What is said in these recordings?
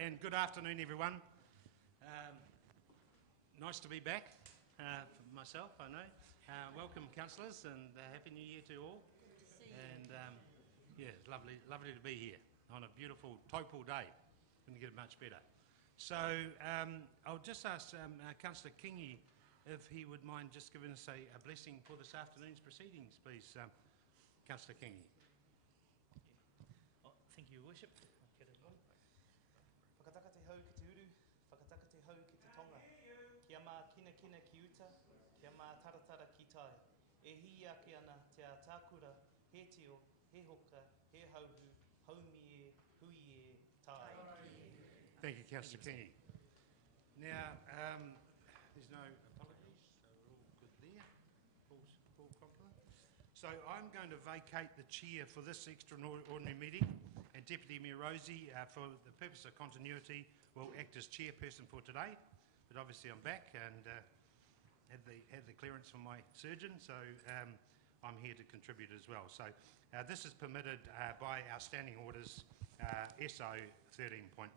and good afternoon, everyone. Nice to be back for myself, I know. Welcome, councillors, and Happy New Year to all. Good to see you. And yeah, lovely to be here on a beautiful Taupo day. Couldn't get it much better. So I'll just ask Councillor Kingi if he would mind just giving us a blessing for this afternoon's proceedings, please, Councillor Kingi. Oh, thank you, Worship. Whakataka te hau ki te uru, whakataka te hau ki te tonga. Kia mā kina kina ki uta, kia mā taratara ki tai. E hi ake ana te a tākura, he tio, he hoka, he hauhu, haumi e, hui e, tai. Thank you, Councillor Kingi. Now, there's no apologies, so we're all good there. Paul Conklin. So I'm going to vacate the chair for this extraordinary meeting, and Deputy Mayor Rosie, for the purpose of continuity, will act as chairperson for today. But obviously I'm back and had the clearance from my surgeon, so I'm here to contribute as well. So this is permitted by our standing orders, SO 13.1.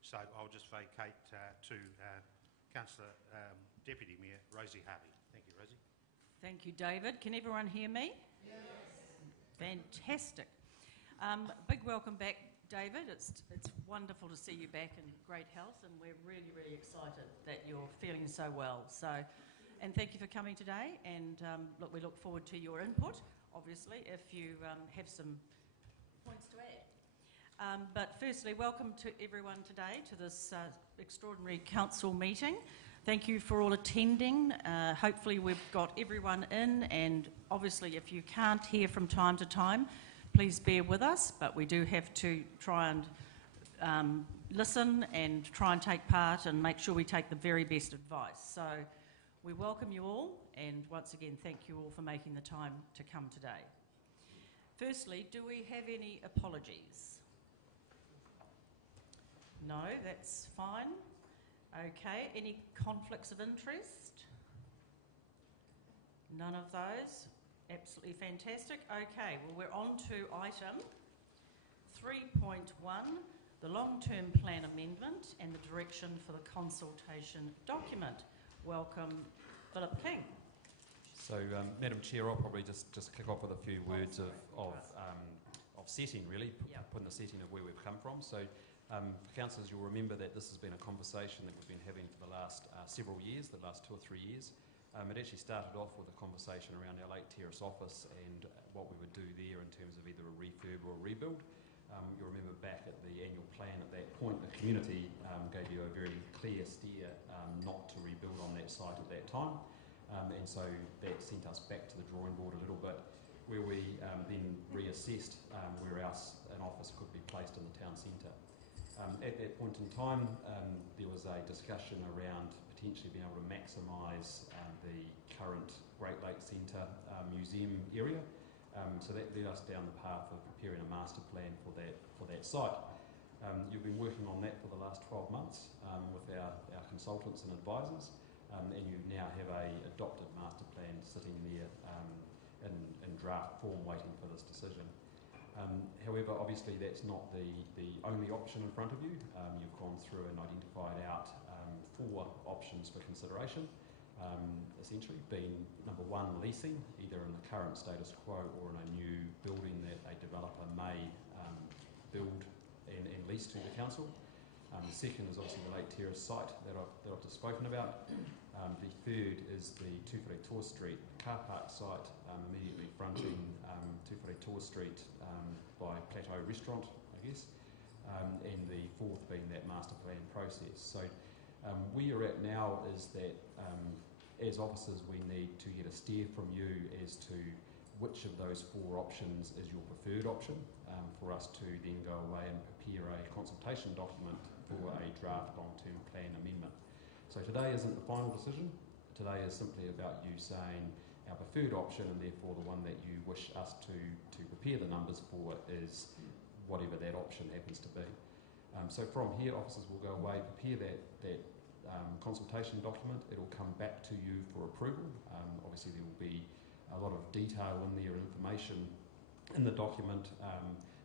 So I'll just vacate to Councillor Deputy Mayor Rosie Harvey. Thank you, Rosie. Thank you, David. Can everyone hear me? Yes. Fantastic. Big welcome back, David. It's wonderful to see you back in great health, and we're really excited that you're feeling so well. So, and thank you for coming today. And look, we look forward to your input, obviously, if you have some points to add. But firstly, welcome to everyone today to this extraordinary council meeting. Thank you for all attending. Hopefully we've got everyone in, and obviously if you can't hear from time to time, please bear with us, but we do have to try and listen and try and take part and make sure we take the very best advice. So we welcome you all, and once again thank you all for making the time to come today. Firstly, do we have any apologies? No, that's fine. Okay, any conflicts of interest? None of those? Absolutely fantastic. Okay, well we're on to item 3.1, the long-term plan amendment and the direction for the consultation document. Welcome, Philip King. So, Madam Chair, I'll probably just kick off with a few words of setting, really, putting the setting of where we've come from. So, for councillors, you'll remember that this has been a conversation that we've been having for the last several years, the last 2 or 3 years. It actually started off with a conversation around our Lake Terrace office and what we would do there in terms of either a refurb or a rebuild. You'll remember back at the annual plan at that point, the community gave you a very clear steer not to rebuild on that site at that time. And so that sent us back to the drawing board a little bit, where we then reassessed where else an office could be placed in the town centre. At that point in time, there was a discussion around potentially being able to maximise the current Great Lakes Centre museum area. So that led us down the path of preparing a master plan for that site. You've been working on that for the last 12 months with our consultants and advisors, and you now have a adopted master plan sitting there in draft form waiting for this decision. However, obviously that's not the only option in front of you. You've gone through and identified out 4 options for consideration, essentially being number 1, leasing, either in the current status quo or in a new building that a developer may build and lease to the council. The second is obviously the Lake Terrace site that I've just spoken about. The third is the Tūwhare Tor Street car park site immediately fronting Tūwhare Tor Street by Plateau Restaurant, I guess. And the fourth being that master plan process. So where you're at now is that as officers we need to get a steer from you as to which of those 4 options is your preferred option for us to then go away and prepare a consultation document for a draft long-term plan amendment. So today isn't the final decision. Today is simply about you saying our preferred option, and therefore the one that you wish us to prepare the numbers for is whatever that option happens to be. So from here, officers will go away, prepare that consultation document. It will come back to you for approval. Obviously there will be a lot of detail in there, information in the document,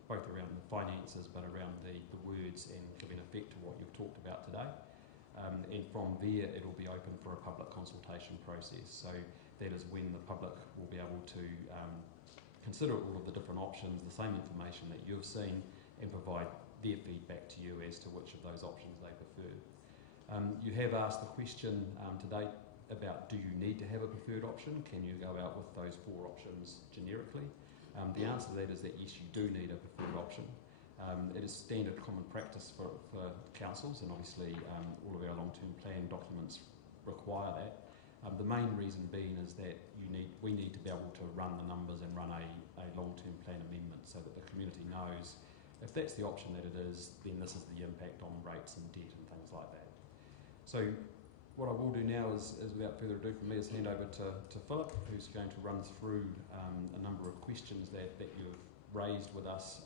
both around the finances but around the words and giving a effect to what you've talked about today. And from there, it'll be open for a public consultation process. So that is when the public will be able to consider all of the different options, the same information that you've seen, and provide their feedback to you as to which of those options they prefer. You have asked the question to date about, do you need to have a preferred option? Can you go out with those 4 options generically? The answer to that is that yes, you do need a preferred option. It is standard common practice for councils, and obviously all of our long-term plan documents require that. The main reason being is that we need to be able to run the numbers and run a long-term plan amendment so that the community knows if that's the option that it is, then this is the impact on rates and debt and things like that. So what I will do now is without further ado from me, is hand over to Philip, who's going to run through a number of questions that you've raised with us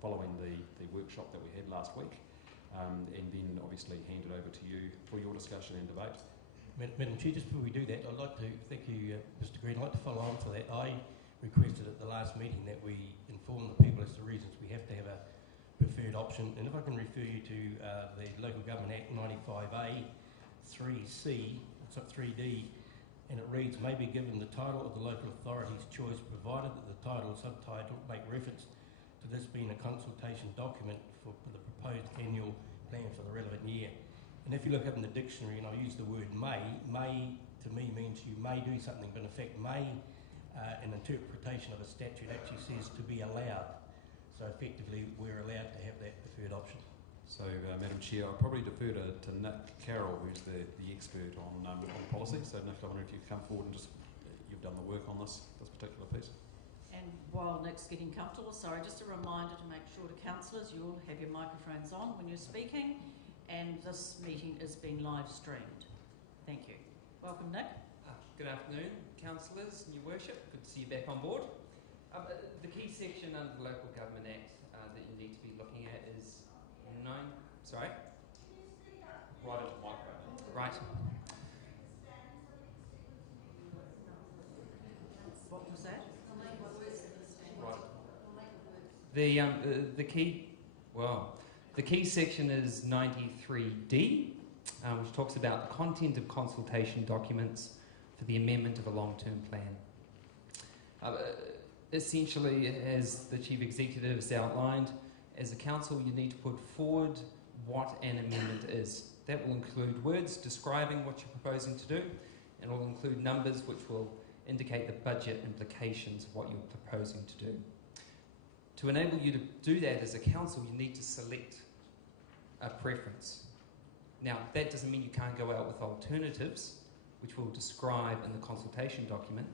following the workshop that we had last week, and then obviously hand it over to you for your discussion and debate. Madam Chair, just before we do that, I'd like to thank you, Mr Green. I'd like to follow on to that. I requested at the last meeting that we inform the people as to reasons we have to have a preferred option, and if I can refer you to the Local Government Act 95A 3C, it's up 3D, and it reads, may be given the title of the local authority's choice, provided that the title and subtitle make reference to this being a consultation document for the proposed annual plan for the relevant year. And if you look up in the dictionary, and I'll use the word may to me means you may do something, but in fact may, an interpretation of a statute actually says to be allowed. So effectively, we're allowed to have that preferred option. So, Madam Chair, I'll probably defer to Nick Carroll, who's the expert on policy. So, Nick, I wonder if you come forward and you've done the work on this particular piece. And while Nick's getting comfortable, sorry, just a reminder to make sure to councillors, you all have your microphones on when you're speaking, and this meeting is being live streamed. Thank you. Welcome, Nick. Good afternoon, councillors and your worship. Good to see you back on board. The key section under the Local Government Act that you need to be looking at is Right at the microphone. Right. What was that? Right. The key section is 93D, which talks about the content of consultation documents for the amendment of a long-term plan. Essentially, as the Chief Executive has outlined, as a council, you need to put forward what an amendment is. That will include words describing what you're proposing to do, and it will include numbers which will indicate the budget implications of what you're proposing to do. To enable you to do that as a council, you need to select a preference. Now, that doesn't mean you can't go out with alternatives, which we'll describe in the consultation document,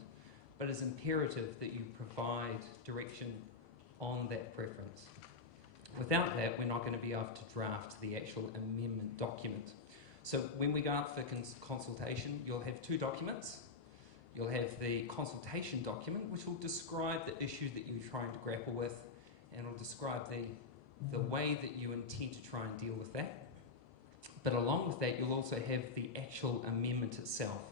but it's imperative that you provide direction on that preference. Without that, we're not going to be able to draft the actual amendment document. So when we go out for consultation, you'll have 2 documents. You'll have the consultation document, which will describe the issue that you're trying to grapple with, and will describe the way that you intend to try and deal with that. But along with that, you'll also have the actual amendment itself,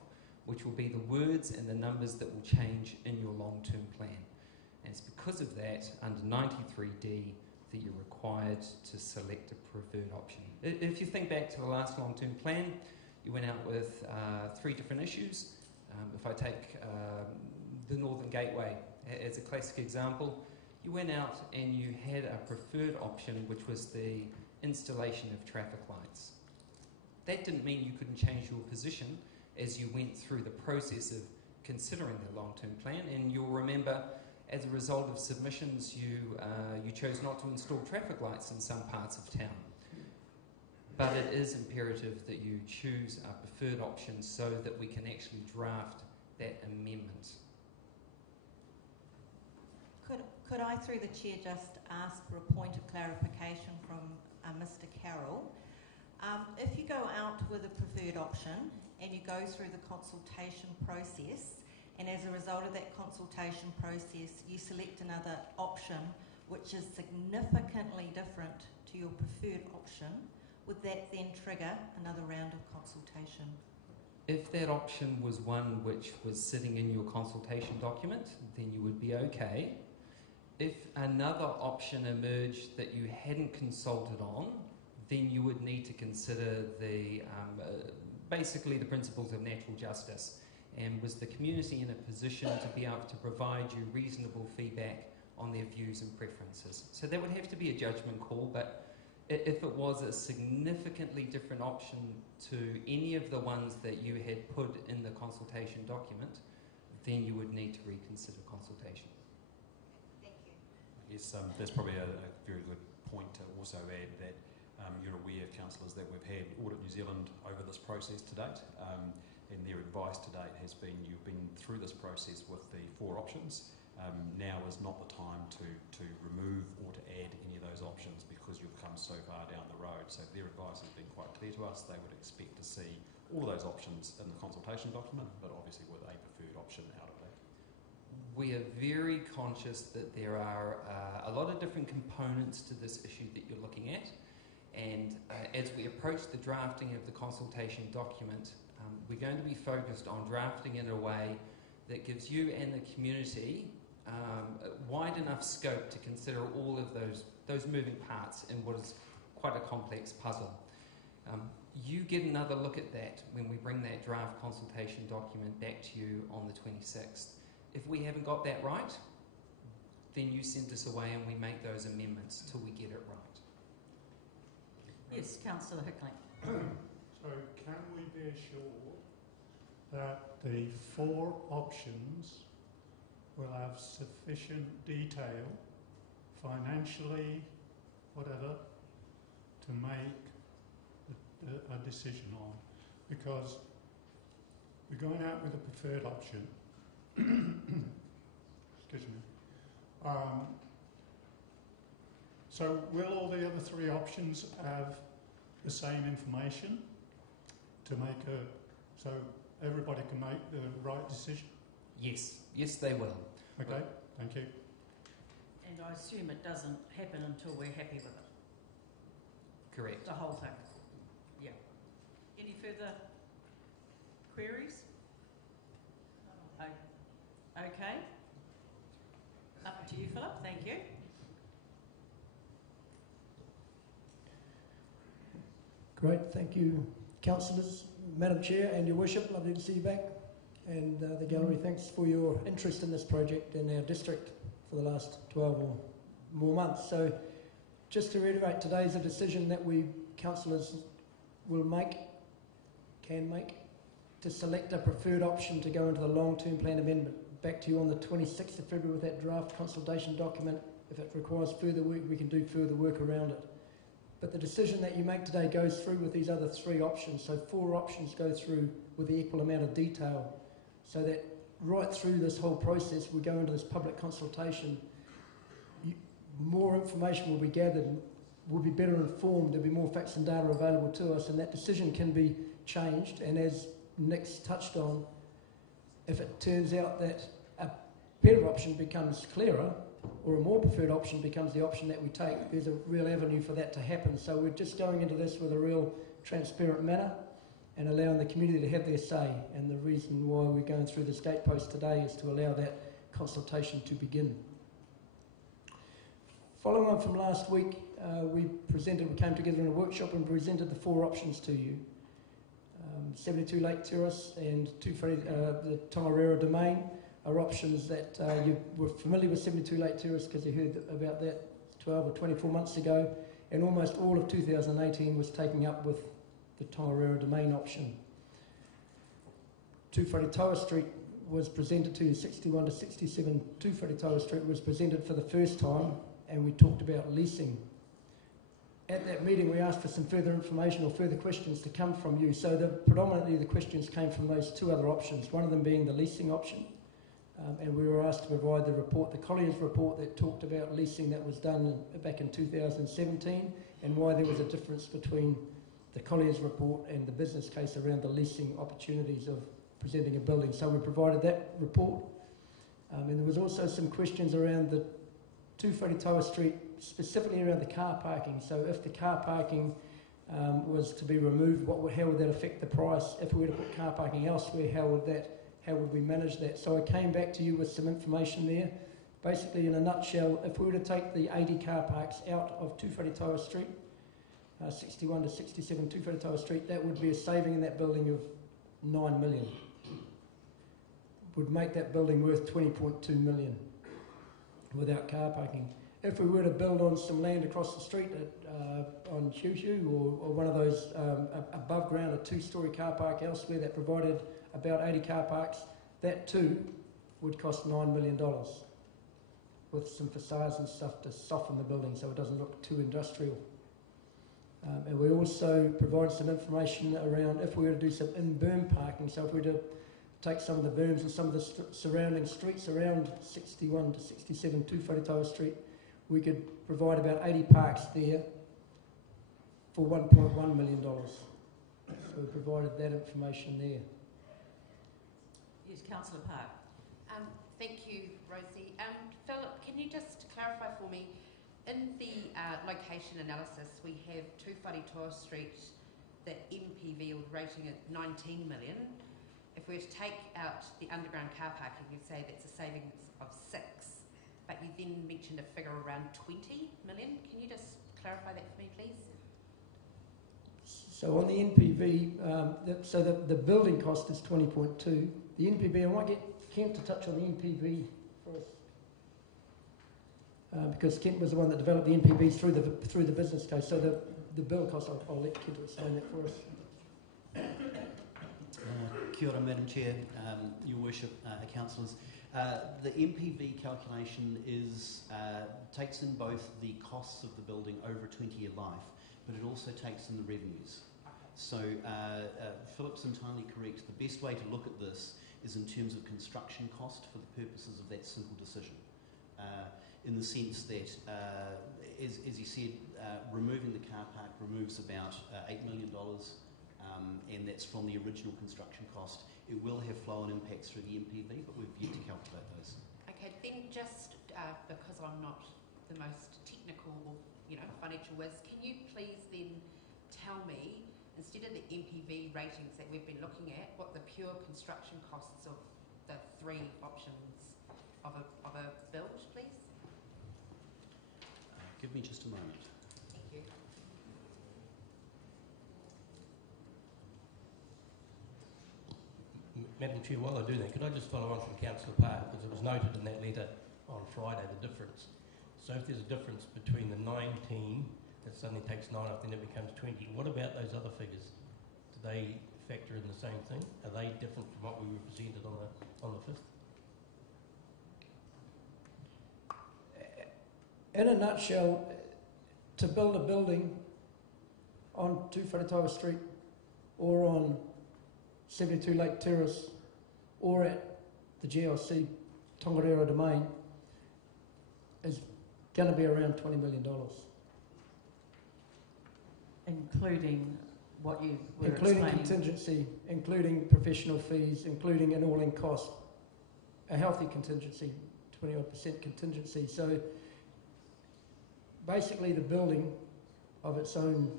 which will be the words and the numbers that will change in your long-term plan. And it's because of that, under 93D, that you're required to select a preferred option. If you think back to the last long-term plan, you went out with 3 different issues. If I take the Northern Gateway as a classic example, you went out and you had a preferred option, which was the installation of traffic lights. That didn't mean you couldn't change your position as you went through the process of considering the long-term plan, and you'll remember as a result of submissions you chose not to install traffic lights in some parts of town. But it is imperative that you choose a preferred option so that we can actually draft that amendment. Could I, through the chair, just ask for a point of clarification from Mr. Carroll? If you go out with a preferred option and you go through the consultation process, and as a result of that consultation process you select another option which is significantly different to your preferred option, would that then trigger another round of consultation? If that option was one which was sitting in your consultation document, then you would be okay. If another option emerged that you hadn't consulted on, then you would need to consider basically the principles of natural justice. And was the community in a position to be able to provide you reasonable feedback on their views and preferences? So that would have to be a judgment call, but if it was a significantly different option to any of the ones that you had put in the consultation document, then you would need to reconsider consultation. Thank you. I guess that's probably a very good point to also add that you're aware, councillors, that we've had Audit New Zealand over this process to date, and their advice to date has been you've been through this process with the 4 options. Now is not the time to remove or to add any of those options because you've come so far down the road. So their advice has been quite clear to us. They would expect to see all of those options in the consultation document, but obviously with a preferred option out of that. We are very conscious that there are a lot of different components to this issue that you're looking at, and as we approach the drafting of the consultation document, we're going to be focused on drafting in a way that gives you and the community wide enough scope to consider all of those moving parts in what is quite a complex puzzle. You get another look at that when we bring that draft consultation document back to you on the 26th. If we haven't got that right, then you send us away and we make those amendments till we get it right. Yes, Councillor Hickling. So can we be assured that the 4 options will have sufficient detail, financially, whatever, to make a decision on? Because we're going out with a preferred option. Excuse me. So will all the other 3 options have the same information to make so everybody can make the right decision? Yes, they will. Okay, thank you. And I assume it doesn't happen until we're happy with it. Correct. The whole thing. Yeah. Any further queries? Okay. Up to you, Philip. Thank you. Great, thank you, councillors, Madam Chair, and Your Worship. Lovely to see you back. And the gallery, thanks for your interest in this project in our district for the last 12 or more months. So, just to reiterate, today is a decision that we councillors will can make, to select a preferred option to go into the long-term plan amendment. Back to you on the 26th of February with that draft consultation document. If it requires further work, we can do further work around it. But the decision that you make today goes through with these other 3 options. So 4 options go through with the equal amount of detail. So that right through this whole process, we go into this public consultation, more information will be gathered, we'll be better informed, there'll be more facts and data available to us, and that decision can be changed. And as Nick's touched on, if it turns out that a better option becomes clearer, or a more preferred option becomes the option that we take, there's a real avenue for that to happen. So we're just going into this with a real transparent manner and allowing the community to have their say. And the reason why we're going through this gatepost today is to allow that consultation to begin. Following on from last week, we came together in a workshop and presented the 4 options to you. 72 Lake Terrace and the Tongariro Domain are options that you were familiar with. 72 Lake Terrace because you heard about that 12 or 24 months ago, and almost all of 2018 was taken up with the Tongariro Domain option. 2 Wharetoa Street was presented to you, 61 to 67 2 Wharetoa Street was presented for the first time, and we talked about leasing. At that meeting, we asked for some further information or further questions to come from you. So predominantly the questions came from those 2 other options, one of them being the leasing option. And we were asked to provide the report, the Collier's report that talked about leasing that was done back in 2017 and why there was a difference between the Collier's report and the business case around the leasing opportunities of presenting a building. So we provided that report. And there was also some questions around the 2 Wharetoa Street, specifically around the car parking. So if the car parking was to be removed, how would that affect the price? If we were to put car parking elsewhere, how would we manage that? So I came back to you with some information there. Basically, in a nutshell, if we were to take the 80 car parks out of 2 Wharetoa Street, 61 to 67 2 Wharetoa Street, that would be a saving in that building of 9 million. Would make that building worth 20.2 million without car parking. If we were to build on some land across the street on Xiu or one of those above ground, a 2-storey car park elsewhere that provided about 80 car parks, that too would cost $9 million with some facades and stuff to soften the building so it doesn't look too industrial. And we also provide some information around if we were to do some in-berm parking, so if we were to take some of the berms and some of the surrounding streets around 61 to 67 2 Wharetoa Street, we could provide about 80 parks there for $1.1 million. So we provided that information there. Yes, Councillor Park. Thank you, Rosie. Philip, can you just clarify for me, in the location analysis we have 2 Wharetoa Street, the MPV rating at 19 million. If we were to take out the underground car parking, you'd say that's a savings of 6, but you then mentioned a figure around 20 million. Can you just clarify that for me, please? So on the NPV, the building cost is 20.2. The NPV, I might get Kent to touch on the NPV for us, because Kent was the one that developed the NPV through the business case. So the build cost, I'll let Kent explain that for us. Kia ora, Madam Chair, Your Worship, councillors. The MPV calculation takes in both the costs of the building over a 20-year life, but it also takes in the revenues. So Philip's entirely correct. The best way to look at this is in terms of construction cost for the purposes of that simple decision. In the sense that, as you said, removing the car park removes about $8 million, and that's from the original construction cost. It will have flow-on impacts through the MPV, but we've yet to calculate those. Okay, then just because I'm not the most technical or financial whiz, can you please then tell me, instead of the MPV ratings that we've been looking at, what the pure construction costs of the 3 options of a build, please? Give me just a moment. Thank you. Madam Chair, while I do that, could I just follow on from Councillor Park, because it was noted in that letter on Friday, the difference. So if there's a difference between the 19, that suddenly takes 9 off, then it becomes 20. What about those other figures? Do they factor in the same thing? Are they different from what we were presented on the 5th? In a nutshell, to build a building on 2 Wharetoa Street or on 72 Lake Terrace or at the GLC Tongariro Domain is going to be around $20 million. Including what you were including explaining. Contingency, including professional fees, including an all-in cost, a healthy contingency, 20% contingency. So basically the building on its own,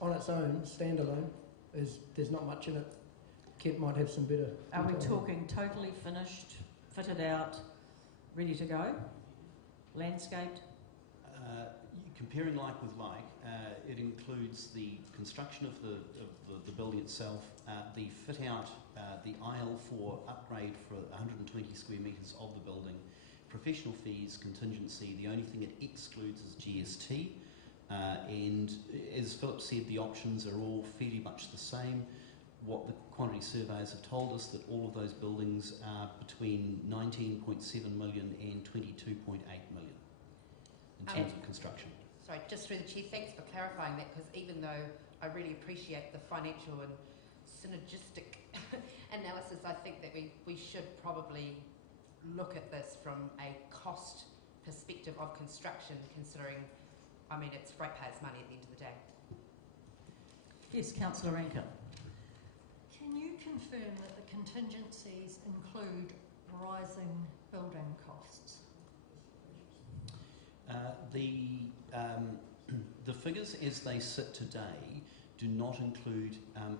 standalone, there's not much in it. Kent might have some better... Are we talking totally finished, fitted out, ready to go, landscaped? Comparing like with like, it includes the construction of the building itself, the fit out, the IL4 upgrade for 120 square metres of the building, professional fees, contingency. The only thing it excludes is GST. And as Philip said, the options are all fairly much the same. What the quantity surveyors have told us, that all of those buildings are between 19.7 million and 22.8 million in terms of construction. Sorry, just through the Chair, thanks for clarifying that, because even though I really appreciate the financial and synergistic analysis, I think that we should probably look at this from a cost perspective of construction, considering, it's ratepayers' money at the end of the day. Yes, Councillor Rankin. Can you confirm that the contingencies include rising building costs? The figures as they sit today do not include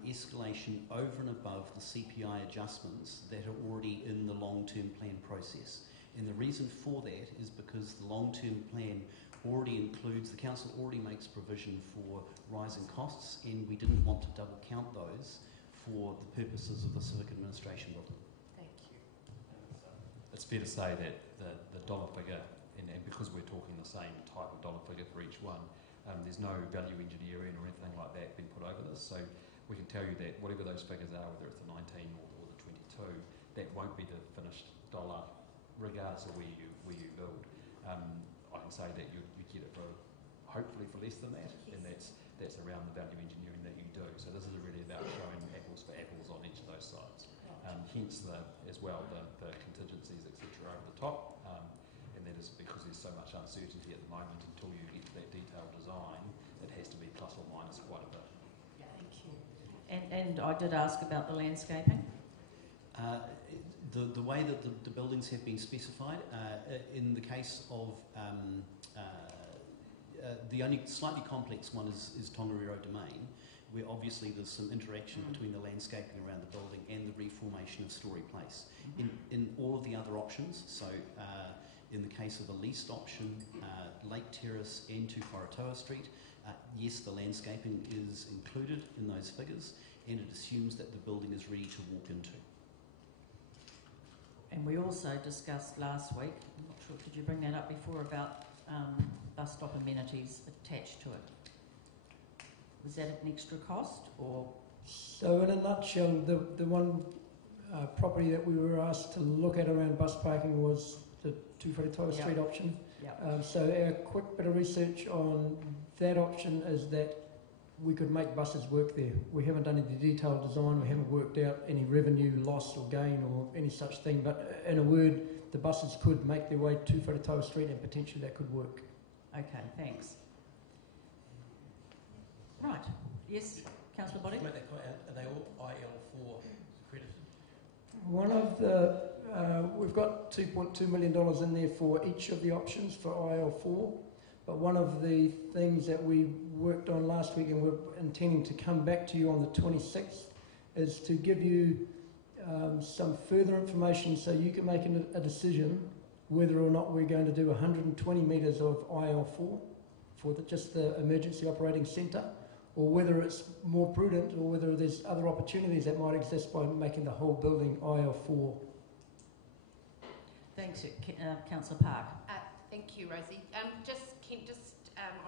escalation over and above the CPI adjustments that are already in the long-term plan process. And the reason for that is because the long-term plan already includes, the council already makes provision for rising costs, and we didn't want to double count those for the purposes of the civic administration building. Thank you. It's fair to say that the dollar figure, and because we're talking the same type of dollar figure for each one, there's no value engineering or anything like that being put over this. So we can tell you that whatever those figures are, whether it's the 19 or the 22, that won't be the finished dollar, regardless of where you build. I can say that you get it for hopefully for less than that, and that's around the value engineering that you do. So this is really about showing apples for apples on each of those sites. Hence the contingencies, etc. over the top, and that is because there's so much uncertainty at the moment until you get to that detailed design. It has to be plus or minus quite a bit. Thank you. And I did ask about the landscaping. The way that the buildings have been specified, in the case of the only slightly complex one is Tongariro Domain, where obviously there's some interaction between the landscaping around the building and the reformation of Story Place. In all of the other options, so in the case of the leased option, Lake Terrace and Two Wharetoa Street, yes, the landscaping is included in those figures, and it assumes that the building is ready to walk into. And we also discussed last week, I'm not sure, did you bring that up before, about bus stop amenities attached to it? Was that an extra cost, or? So in a nutshell, the one property that we were asked to look at around bus parking was the Two Wharetoa Street option. So our quick bit of research on that option is that we could make buses work there. We haven't done any detailed design, we haven't worked out any revenue loss or gain or any such thing, but in a word, the buses could make their way to Wharetoa Street and potentially that could work. Okay, thanks. Right, yes, Councillor Boddy? Are they all IL4 accredited? One of the, we've got $2.2 million in there for each of the options for IL4, but one of the things that we worked on last week and we're intending to come back to you on the 26th is to give you some further information so you can make a decision whether or not we're going to do 120 metres of IL4 for just the emergency operating centre, or whether it's more prudent, or whether there's other opportunities that might exist by making the whole building IL4. Thanks, Councillor Park. Thank you, Rosie. I'm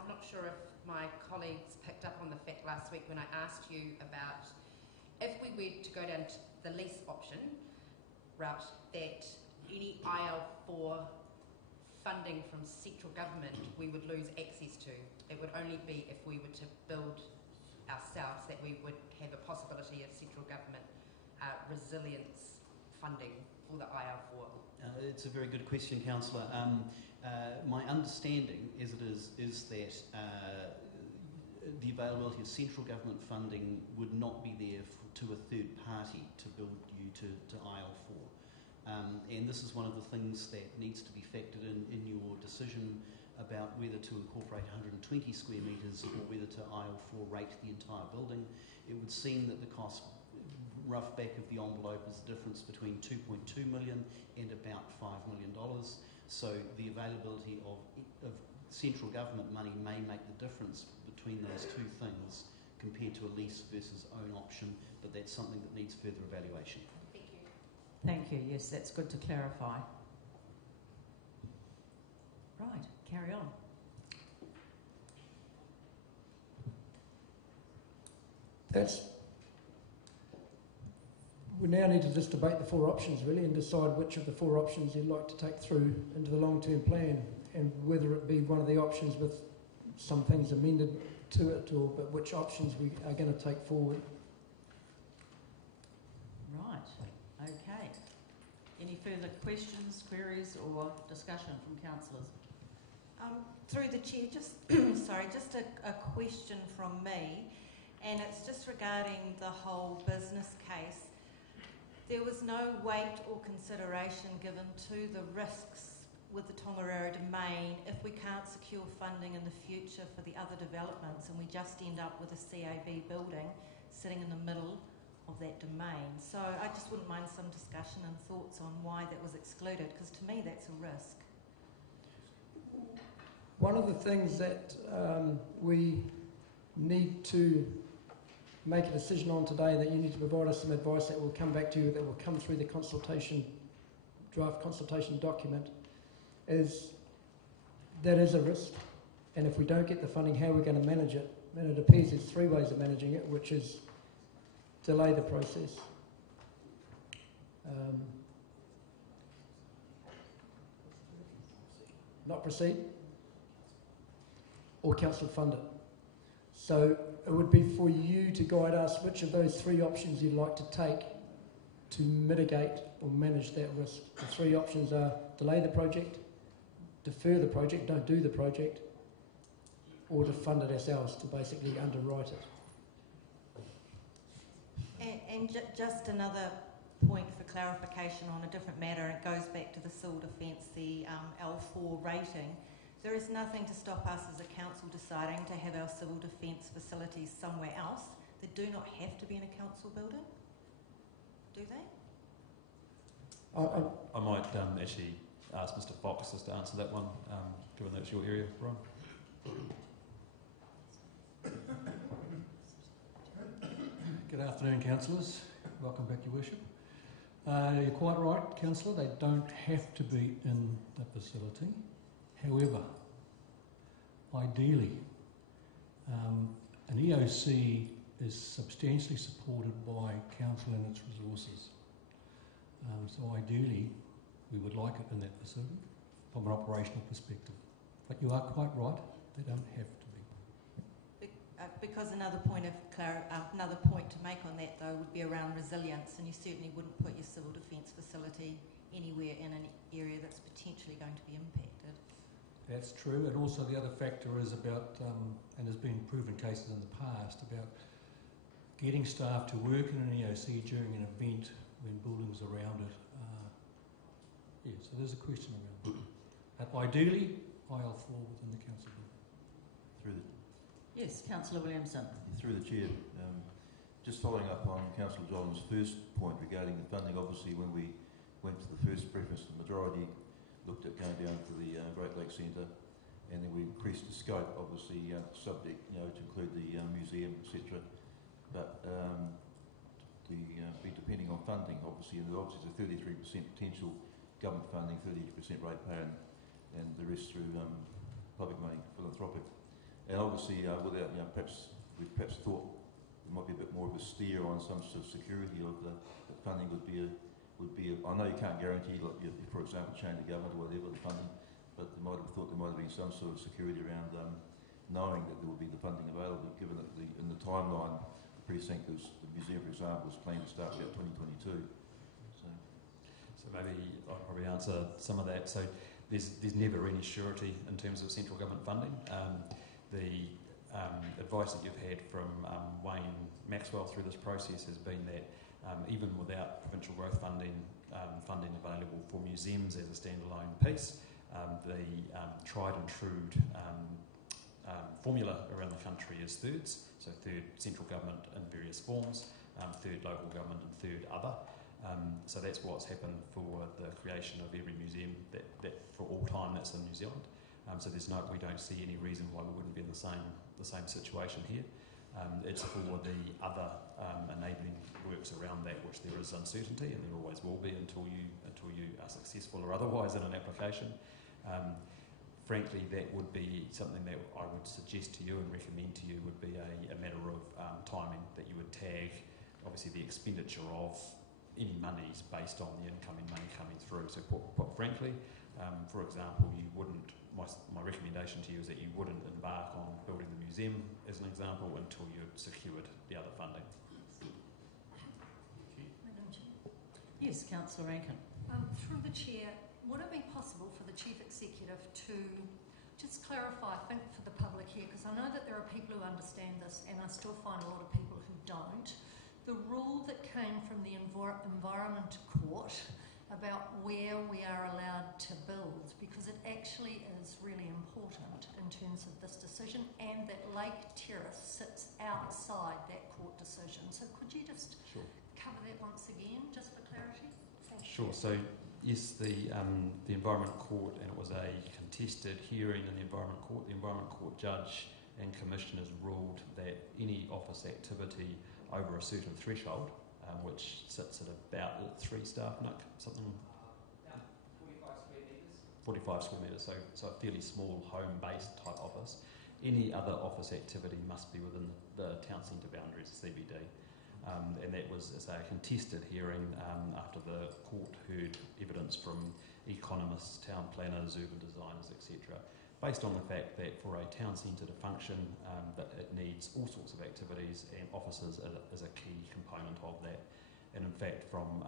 not sure if my colleagues picked up on the fact last week when I asked you about if we were to go down to the lease option route, that any IL4 funding from central government we would lose access to. It would only be if we were to build ourselves that we would have a possibility of central government resilience funding for the IL4. It's a very good question, Councillor. My understanding, as it is that the availability of central government funding would not be there to a third party to build you to IL4. And this is one of the things that needs to be factored in your decision about whether to incorporate 120 square metres or whether to IL4 rate the entire building. It would seem that the cost, rough back of the envelope, is the difference between $2.2 million and about $5 million. So the availability of central government money may make the difference between those two things compared to a lease versus own option, but that's something that needs further evaluation. Thank you. Thank you, yes, that's good to clarify. Right, carry on. We now need to just debate the four options really and decide which of the four options you'd like to take through into the long-term plan, and whether it be one of the options with some things amended to it, or but which options we are going to take forward. Right, okay. Any further questions, queries or discussion from councillors? Through the chair, just just a question from me, and it's just regarding the whole business case. There was no weight or consideration given to the risks with the Tongariro Domain if we can't secure funding in the future for the other developments, and we just end up with a CAB building sitting in the middle of that domain. So I just wouldn't mind some discussion and thoughts on why that was excluded, because to me that's a risk. one of the things that we need to make a decision on today, that you need to provide us some advice that will come back to you, that will come through the draft consultation document, is that is a risk. And if we don't get the funding, how are we going to manage it? And it appears there's three ways of managing it, which is delay the process, not proceed, or council fund it. So it would be for you to guide us which of those three options you'd like to take to mitigate or manage that risk. The three options are delay the project, defer the project, don't do the project, or to fund it ourselves, to basically underwrite it. And just another point for clarification on a different matter, it goes back to the civil defence, the L4 rating. There is nothing to stop us as a council deciding to have our civil defence facilities somewhere else. They do not have to be in a council building, do they? I might actually ask Mr. Fox just to answer that one, given that's your area, Ron. Good afternoon, councillors. Welcome back, Your Worship. You're quite right, councillor, they don't have to be in the facility. However, ideally, an EOC is substantially supported by council and its resources. So ideally, we would like it in that facility from an operational perspective. But you are quite right, they don't have to be. Because another point to make on that though would be around resilience, and you certainly wouldn't put your civil defence facility anywhere in an area that's potentially going to be impacted. That's true, and also the other factor is about, and there's been proven cases in the past, about getting staff to work in an EOC during an event when buildings around it. So there's a question around that. Ideally, IL4 within the council building. Yes, Councillor Williamson. Through the chair, just following up on Councillor John's first point regarding the funding, obviously when we went to the first preference, the majority looked at going down to the Great Lakes Centre, and then we increased the scope, obviously subject, to include the museum, etc. But be depending on funding, obviously, and obviously there's a 33% potential government funding, 30% ratepayer, and the rest through public money, philanthropic. And obviously, without, we've perhaps thought there might be a bit more of a steer on some sort of security of the funding would be. I know you can't guarantee, like, for example, change of government or whatever the funding, but there might have been some sort of security around knowing that there will be the funding available. Given that in the timeline, the precinct, the museum, for example, was planned to start about 2022. So maybe I'll probably answer some of that. So there's never any surety in terms of central government funding. The advice that you've had from Wayne Maxwell through this process has been that even without provincial growth funding available for museums as a standalone piece, the tried and true formula around the country is thirds. So third central government in various forms, third local government and third other. So that's what's happened for the creation of every museum that for all time that's in New Zealand. So we don't see any reason why we wouldn't be in the same situation here. It's for the other enabling works around that which there is uncertainty, and there always will be until you are successful or otherwise in an application. Frankly, that would be something that I would suggest to you and recommend to you would be a matter of timing, that you would tag obviously the expenditure of any monies based on the incoming money coming through. So put frankly, for example, you wouldn't. My recommendation to you is that you wouldn't embark on building the museum, as an example, until you'd secured the other funding. Madam Chair. Yes, Councillor Rankin. Through the Chair, would it be possible for the Chief Executive to just clarify, I think for the public here, because I know that there are people who understand this and I still find a lot of people who don't, the rule that came from the Environment Court about where we are allowed to build, because it actually is really important in terms of this decision, and that Lake Terrace sits outside that court decision. So could you just cover that once again, just for clarity? Sure. So yes, the Environment Court, and it was a contested hearing in the Environment Court. The Environment Court judge and commissioners ruled that any office activity over a certain threshold, which sits at about 3 staff, something. About 45 square metres. 45 square metres, so a fairly small home-based type office. Any other office activity must be within the town centre boundaries, CBD. And that was, as a contested hearing after the court heard evidence from economists, town planners, urban designers, etc., based on the fact that for a town centre to function, that it needs all sorts of activities, and offices is a key component of that. And in fact, from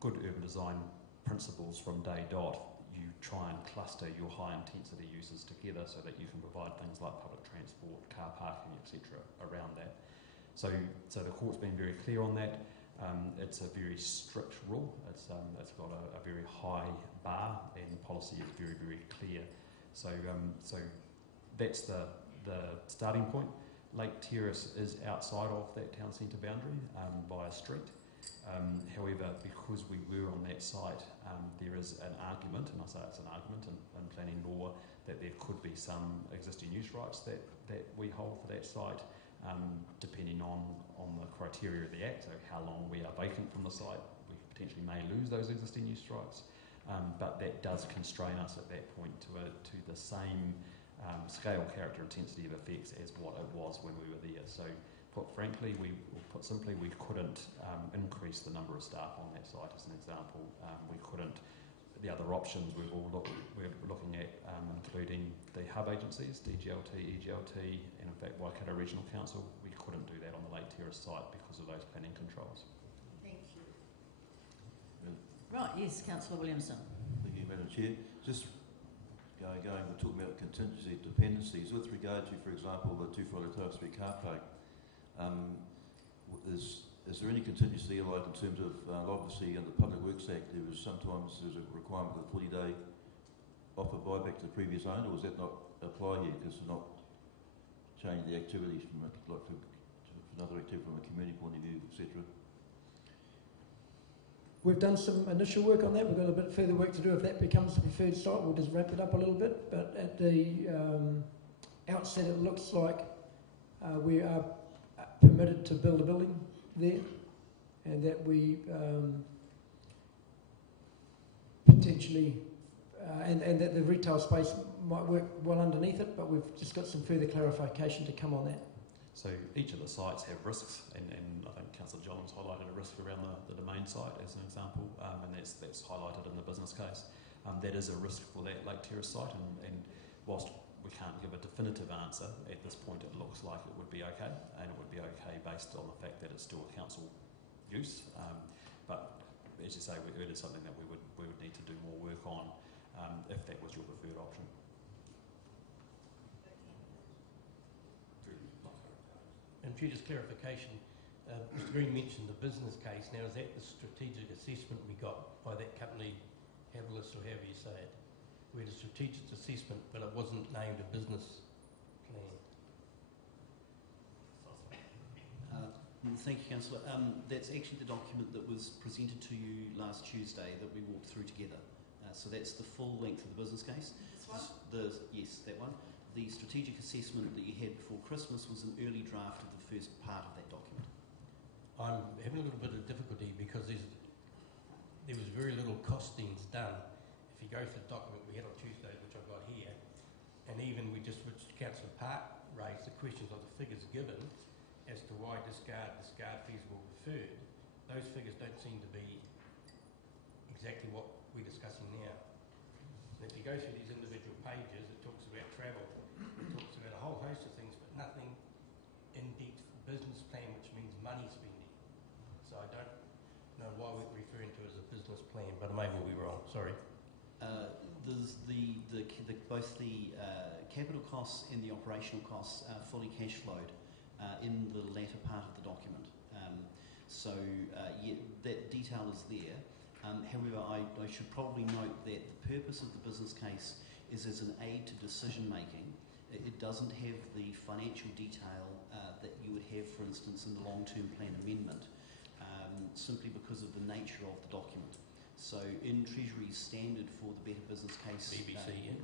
good urban design principles from day dot, you try and cluster your high intensity uses together so that you can provide things like public transport, car parking, etc. around that. So the court's been very clear on that. It's a very strict rule. It's got a very high bar, and policy is very, very clear. So that's the starting point. Lake Terrace is outside of that town centre boundary by a street. However, because we were on that site, there is an argument, and I say it's an argument in planning law, that there could be some existing use rights that we hold for that site, depending on the criteria of the Act, so how long we are vacant from the site, we potentially may lose those existing use rights, but that does constrain us at that point to the same scale, character, intensity of effects as what it was when we were there. So put simply, we couldn't increase the number of staff on that site, as an example. We couldn't. The other options we're looking at, including the hub agencies, DGLT, EGLT, and in fact Waikato Regional Council, we couldn't do that on the Lake Terrace site because of those planning controls. Thank you. Right, yes, Councillor Williamson. Thank you, Madam Chair. Just we're talking about contingency dependencies. With regard to, for example, the 2 Whalatau Street car park, is there any contingency, like in terms of, obviously in the Public Works Act, there's a requirement of a 40-day offer buyback to the previous owner, or does that not apply here because they're not changing the activities from another activity from a community point of view, etc.? We've done some initial work on that. We've got a bit further work to do. If that becomes the preferred site, we'll just ramp it up a little bit. But at the outset, it looks like we are permitted to build a building there, and that we potentially, and that the retail space might work well underneath it, but we've just got some further clarification to come on that. So each of the sites have risks, and I think Councillor Johns highlighted a risk around the domain site as an example, and that's highlighted in the business case. That is a risk for that Lake Terrace site, and whilst we can't give a definitive answer at this point, it looks like it would be okay, and it would be okay based on the fact that it's still a council use. But as you say, it is something that we would need to do more work on if that was your preferred option. And for just clarification, Mr Green mentioned the business case. Now, is that the strategic assessment we got by that company, Habilis, or however you say it? We had a strategic assessment, but it wasn't named a business plan. Thank you, Councillor. That's actually the document that was presented to you last Tuesday that we walked through together. So that's the full length of the business case. This one? Yes, that one. The strategic assessment that you had before Christmas was an early draft of the first part of that document. I'm having a little bit of difficulty because there was very little costings done. If you go through the document we had on Tuesday, which I've got here, and even which Councillor Park raised the questions of the figures given as to why discard fees were referred, those figures don't seem to be exactly what we're discussing now. And if you go through these individual pages, it talks about travel, it talks about a whole host of things, but nothing in-depth business plan, which means money spending. So I don't know why we're referring to it as a business plan, but I may well be wrong, sorry. There's both the capital costs and the operational costs are fully cash flowed in the latter part of the document. Yeah, that detail is there. However, I should probably note that the purpose of the business case is as an aid to decision making. It doesn't have the financial detail that you would have, for instance, in the long-term plan amendment, simply because of the nature of the document. So in Treasury's standard for the Better Business Case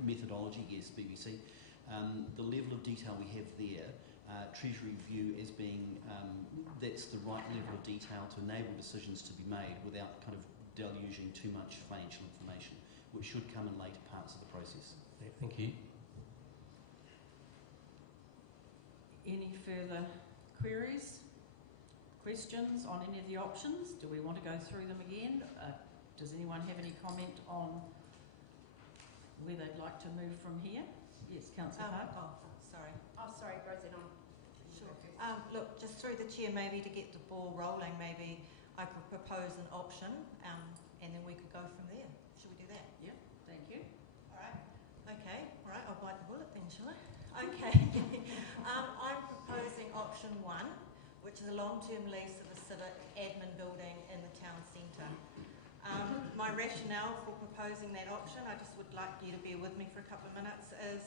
methodology, yes, BBC, the level of detail we have there, Treasury view as being that's the right level of detail to enable decisions to be made without kind of deluging too much financial information, which should come in later parts of the process. Yeah, thank you. Any further queries, questions on any of the options? Do we want to go through them again? Does anyone have any comment on where they'd like to move from here? Yes, Councillor Hart. Sorry. Oh, sorry, Roseanne, I'm Sure. Look, just through the chair, maybe to get the ball rolling, maybe I could propose an option, and then we could go from there. Should we do that? Yeah, thank you. All right. Okay. All right. I'll bite the bullet then, shall I? Okay. I'm proposing option 1, which is a long-term lease of a civic admin building in the town centre. My rationale for proposing that option, I just would like you to bear with me for a couple of minutes, is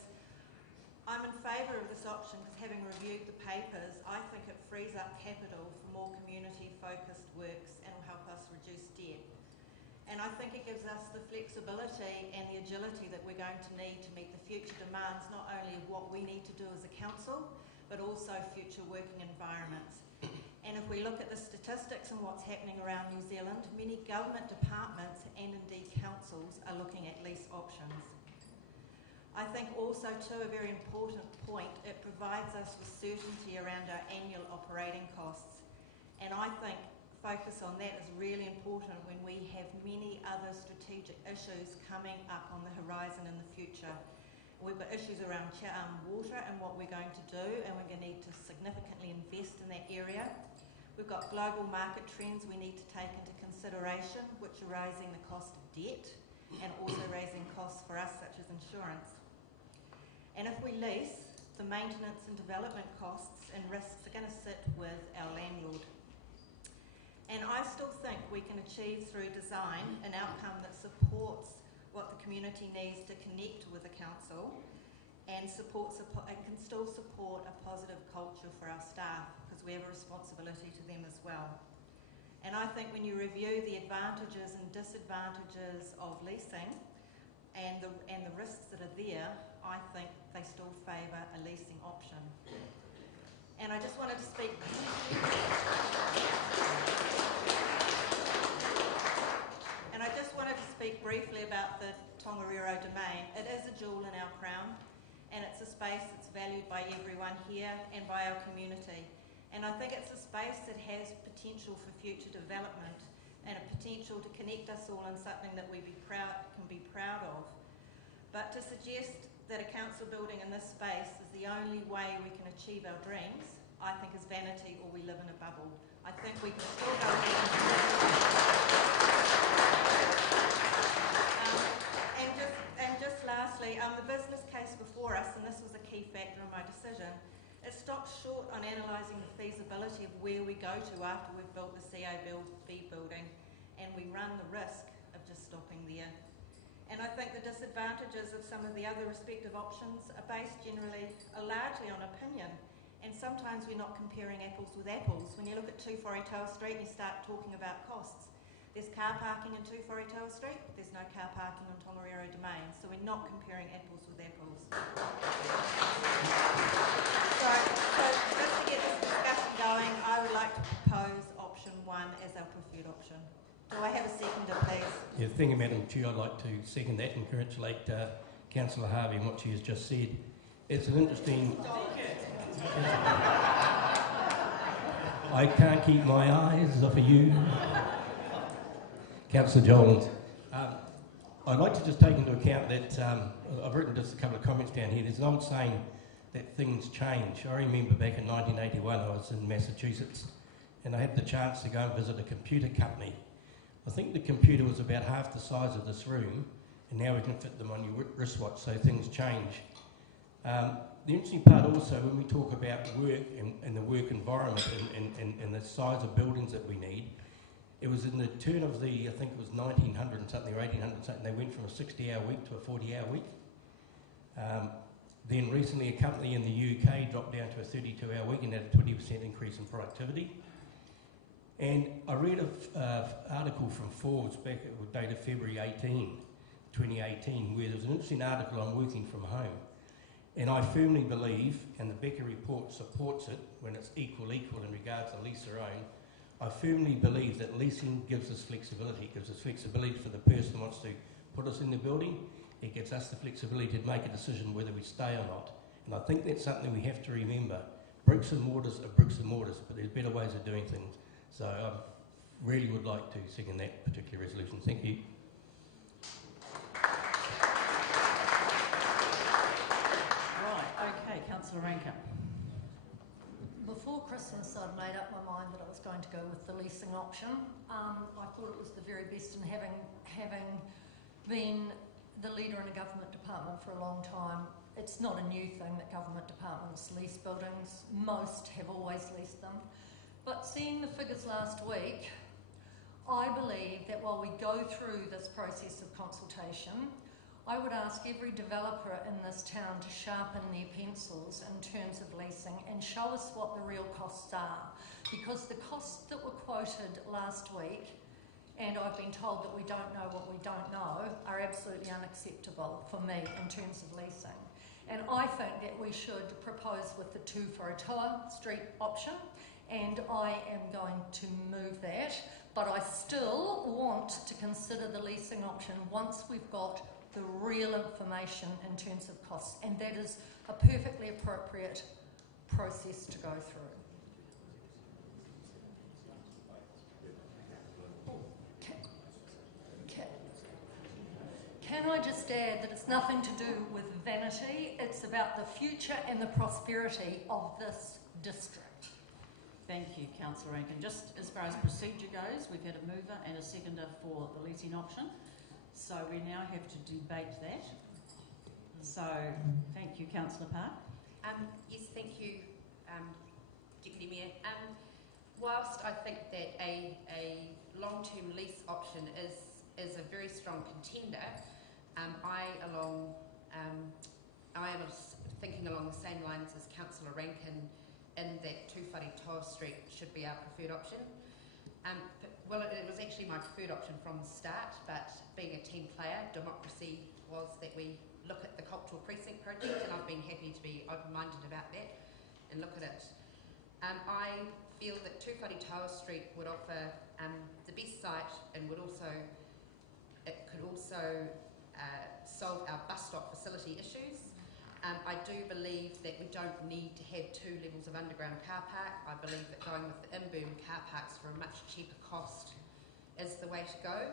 I'm in favour of this option because having reviewed the papers, I think it frees up capital for more community-focused works and will help us reduce debt. And I think it gives us the flexibility and the agility that we're going to need to meet the future demands, not only of what we need to do as a council, but also future working environments. And if we look at the statistics and what's happening around New Zealand, many government departments and indeed councils are looking at lease options. I think also too, a very important point, it provides us with certainty around our annual operating costs. And I think focus on that is really important when we have many other strategic issues coming up on the horizon in the future. We've got issues around water and what we're going to do, and we're going to need to significantly invest in that area. We've got global market trends we need to take into consideration, which are raising the cost of debt and also raising costs for us, such as insurance. And if we lease, the maintenance and development costs and risks are going to sit with our landlord. And I still think we can achieve through design an outcome that supports what the community needs to connect with the council and can still support a positive culture for our staff, because we have a responsibility to them as well. And I think when you review the advantages and disadvantages of leasing and the risks that are there, I think they still favour a leasing option. And I just wanted to speak briefly about the Tongariro domain. It is a jewel in our crown, and it's a space that's valued by everyone here and by our community. And I think it's a space that has potential for future development and a potential to connect us all in something that we can be proud of. But to suggest that a council building in this space is the only way we can achieve our dreams, I think is vanity, or we live in a bubble. I think we can still go and just lastly, the business case before us, and this was a key factor in my decision, it stops short on analysing the feasibility of where we go to after we've built the COB building, and we run the risk of just stopping there. And I think the disadvantages of some of the other respective options are based largely on opinion, and sometimes we're not comparing apples with apples. When you look at 2 Wharetau Street and you start talking about costs, there's car parking in 2 Wharetau Street, there's no car parking on Tongariro Domain, so we're not comparing apples with apples. So just to get this discussion going, I would like to propose option 1 as our preferred option. Do I have a seconder, please? Yeah, thank you, Madam Chair. I'd like to second that and congratulate Councillor Harvey on what she has just said. It's an interesting... I can't keep my eyes off of you. Councillor Jolins. I'd like to just take into account that I've written just a couple of comments down here. There's an old saying that things change. I remember back in 1981 I was in Massachusetts and I had the chance to go and visit a computer company. I think the computer was about half the size of this room, and now we can fit them on your wristwatch, so things change. The interesting part also, when we talk about work and the work environment and the size of buildings that we need, it was in the turn of the, I think it was 1900 and something or 1800 something, they went from a 60-hour week to a 40-hour week. Then recently a company in the UK dropped down to a 32-hour week and had a 20% increase in productivity. And I read an article from Forbes back, it was dated February 18, 2018, where there was an interesting article on working from home. And I firmly believe, and the Becker report supports it when it's equal in regards to lease or own, I firmly believe that leasing gives us flexibility. It gives us flexibility for the person who wants to put us in the building. It gives us the flexibility to make a decision whether we stay or not. And I think that's something we have to remember. Bricks and mortars are bricks and mortars, but there's better ways of doing things. So I really would like to second that particular resolution. Thank you. Okay, Councillor Rankin. Before Christmas, I'd made up my mind that I was going to go with the leasing option. I thought it was the very best, and having been the leader in a government department for a long time, it's not a new thing that government departments lease buildings. Most have always leased them. But seeing the figures last week, I believe that while we go through this process of consultation, I would ask every developer in this town to sharpen their pencils in terms of leasing and show us what the real costs are. Because the costs that were quoted last week, and I've been told that we don't know what we don't know, are absolutely unacceptable for me in terms of leasing. And I think that we should propose with the Tū Wharetoa Street option, and I am going to move that, but I still want to consider the leasing option once we've got the real information in terms of costs, and that is a perfectly appropriate process to go through. Can I just add that it's nothing to do with vanity, it's about the future and the prosperity of this district. Thank you, Councillor Rankin. Just as far as procedure goes, we've had a mover and a seconder for the leasing option. So we now have to debate that. So thank you, Councillor Park. Yes, thank you, Deputy Mayor. Whilst I think that a long-term lease option is a very strong contender, I am thinking along the same lines as Councillor Rankin in that Tū Wharetoa Street should be our preferred option. Well, it was actually my preferred option from the start, but being a team player, democracy was that we look at the cultural precinct project, and I've been happy to be open-minded about that and look at it. I feel that Tū Wharetoa Street would offer the best site, and it could also solve our bus stop facility issues. I do believe that we don't need to have 2 levels of underground car park. I believe that going with the in-berm car parks for a much cheaper cost is the way to go.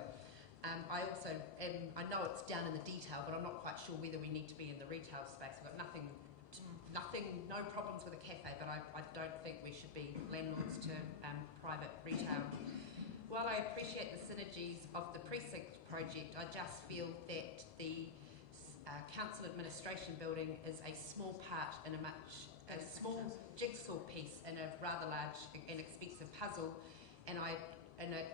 I also I know it's down in the detail, but I'm not quite sure whether we need to be in the retail space. I've got no problems with a cafe, but I don't think we should be landlords to private retail. While I appreciate the synergies of the precinct project, I just feel that the council administration building is a small part in a small jigsaw piece in a rather large and expensive puzzle, and it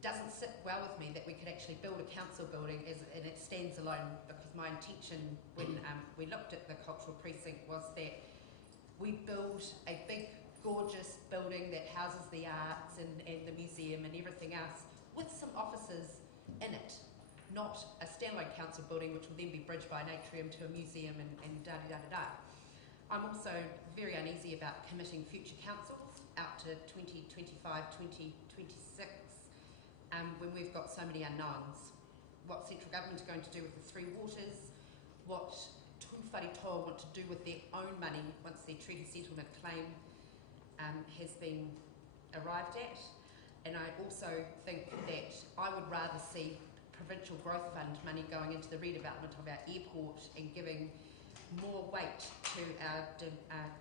doesn't sit well with me that we could actually build a council building and it stands alone, because my intention when we looked at the cultural precinct was that we build a big gorgeous building that houses the arts and the museum and everything else with some offices in it. Not a standalone council building which will then be bridged by an atrium to a museum and da-da-da-da-da. I'm also very uneasy about committing future councils out to 2025, 2026, when we've got so many unknowns. What central government is going to do with the Three Waters, what Tū Wharetoa want to do with their own money once their treaty settlement claim has been arrived at. And I also think that I would rather see Provincial Growth Fund money going into the redevelopment of our airport and giving more weight to our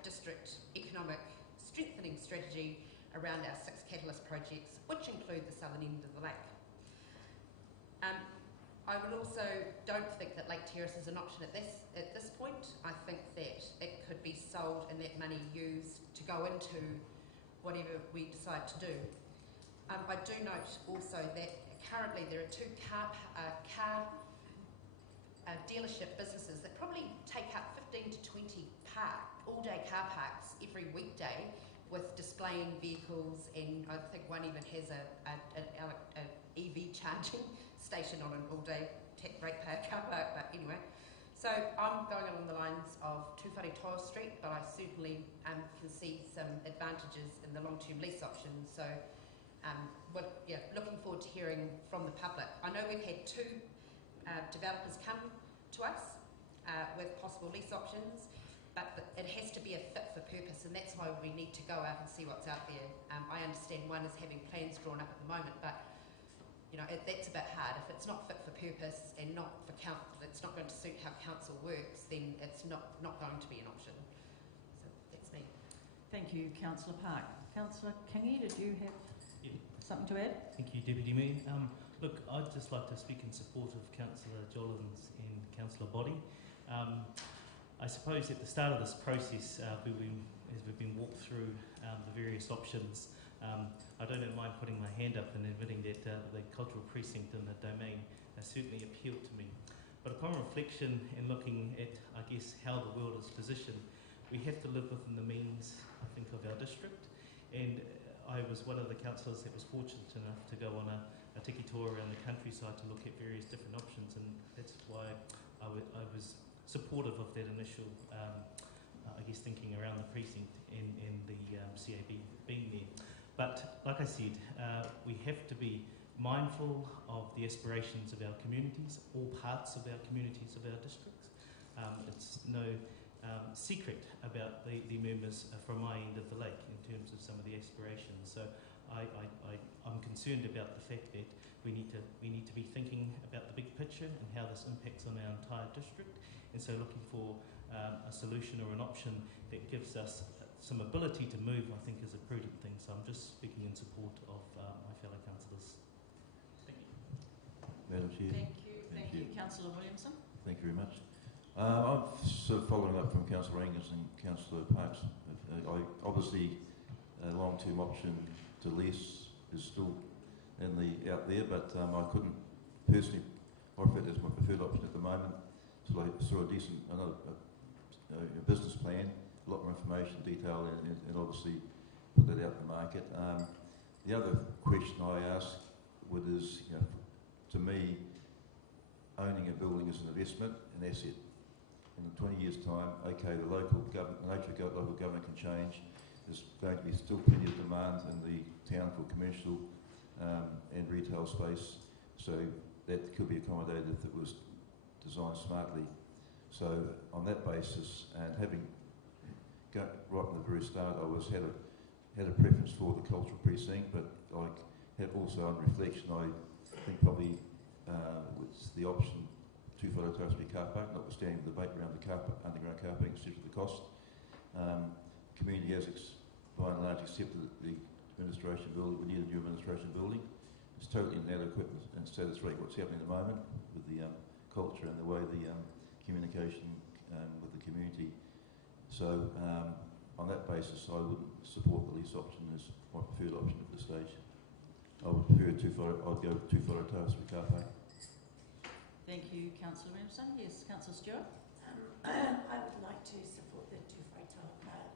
district economic strengthening strategy around our 6 catalyst projects, which include the southern end of the lake. I would also don't think that Lake Terrace is an option at this point. I think that it could be sold and that money used to go into whatever we decide to do. I do note also that currently there are 2 car dealership businesses that probably take up 15 to 20 all-day car parks every weekday with display displaying vehicles, and I think one even has an EV charging station on an all-day ratepayer car park, but anyway. So I'm going along the lines of Tūwhare Toa Street, but I certainly can see some advantages in the long-term lease option. So looking forward to hearing from the public. I know we've had two developers come to us with possible lease options, but it has to be a fit for purpose, and that's why we need to go out and see what's out there. I understand one is having plans drawn up at the moment, but that's a bit hard. If it's not fit for purpose and not for it's not going to suit how council works, then it's not going to be an option. So that's me. Thank you, Councillor Park. Councillor Kingy, did you have something to add? Thank you, Deputy Mayor. Look, I'd just like to speak in support of Councillor Jollins and Councillor Boddy. I suppose at the start of this process, as we've been walked through the various options, I don't mind putting my hand up and admitting that the cultural precinct and the domain certainly appealed to me. But upon reflection and looking at, I guess, how the world is positioned, we have to live within the means, I think, of our district. And I was one of the councillors that was fortunate enough to go on a tiki tour around the countryside to look at various different options, and that's why I was supportive of that initial, I guess, thinking around the precinct and the CAB being there. But like I said, we have to be mindful of the aspirations of our communities, all parts of our communities, of our districts. It's no secret about the members from my end of the lake in terms of some of the aspirations. So I'm concerned about the fact that we need to be thinking about the big picture and how this impacts on our entire district. And so looking for a solution or an option that gives us some ability to move, I think, is a prudent thing. So I'm just speaking in support of my fellow councillors. Thank you. Madam Chair. Thank you. Councillor Williamson. Thank you very much. I'm sort of following up from Councillor Angus and Councillor Parks. Obviously, a long-term option to lease is still out there, but I couldn't personally offer it as my preferred option at the moment. So I saw a business plan, a lot more information, detail, and obviously put that out in the market. The other question I ask is, to me, owning a building is an investment, an asset. In 20 years' time, okay, the nature of local government can change. There's going to be still plenty of demand in the town for commercial and retail space, so that could be accommodated if it was designed smartly. So on that basis, and having got right from the very start, I had a preference for the cultural precinct, but I have also, on reflection, I think probably it's the option Tūwhare Toa Street car park, notwithstanding the debate around the underground car park, etc. the cost. Community has by and large accepted that the administration building, we need a new administration building. It's totally inadequate and satisfying what's happening at the moment with the culture and the way the communication with the community. So on that basis, I wouldn't support the lease option as my preferred option at this stage. I would prefer I'd go Tūwhare Toa Street car park. Thank you, Councillor Williamson. Yes, Councillor Stewart. I would like to support the Tūwhare Toa park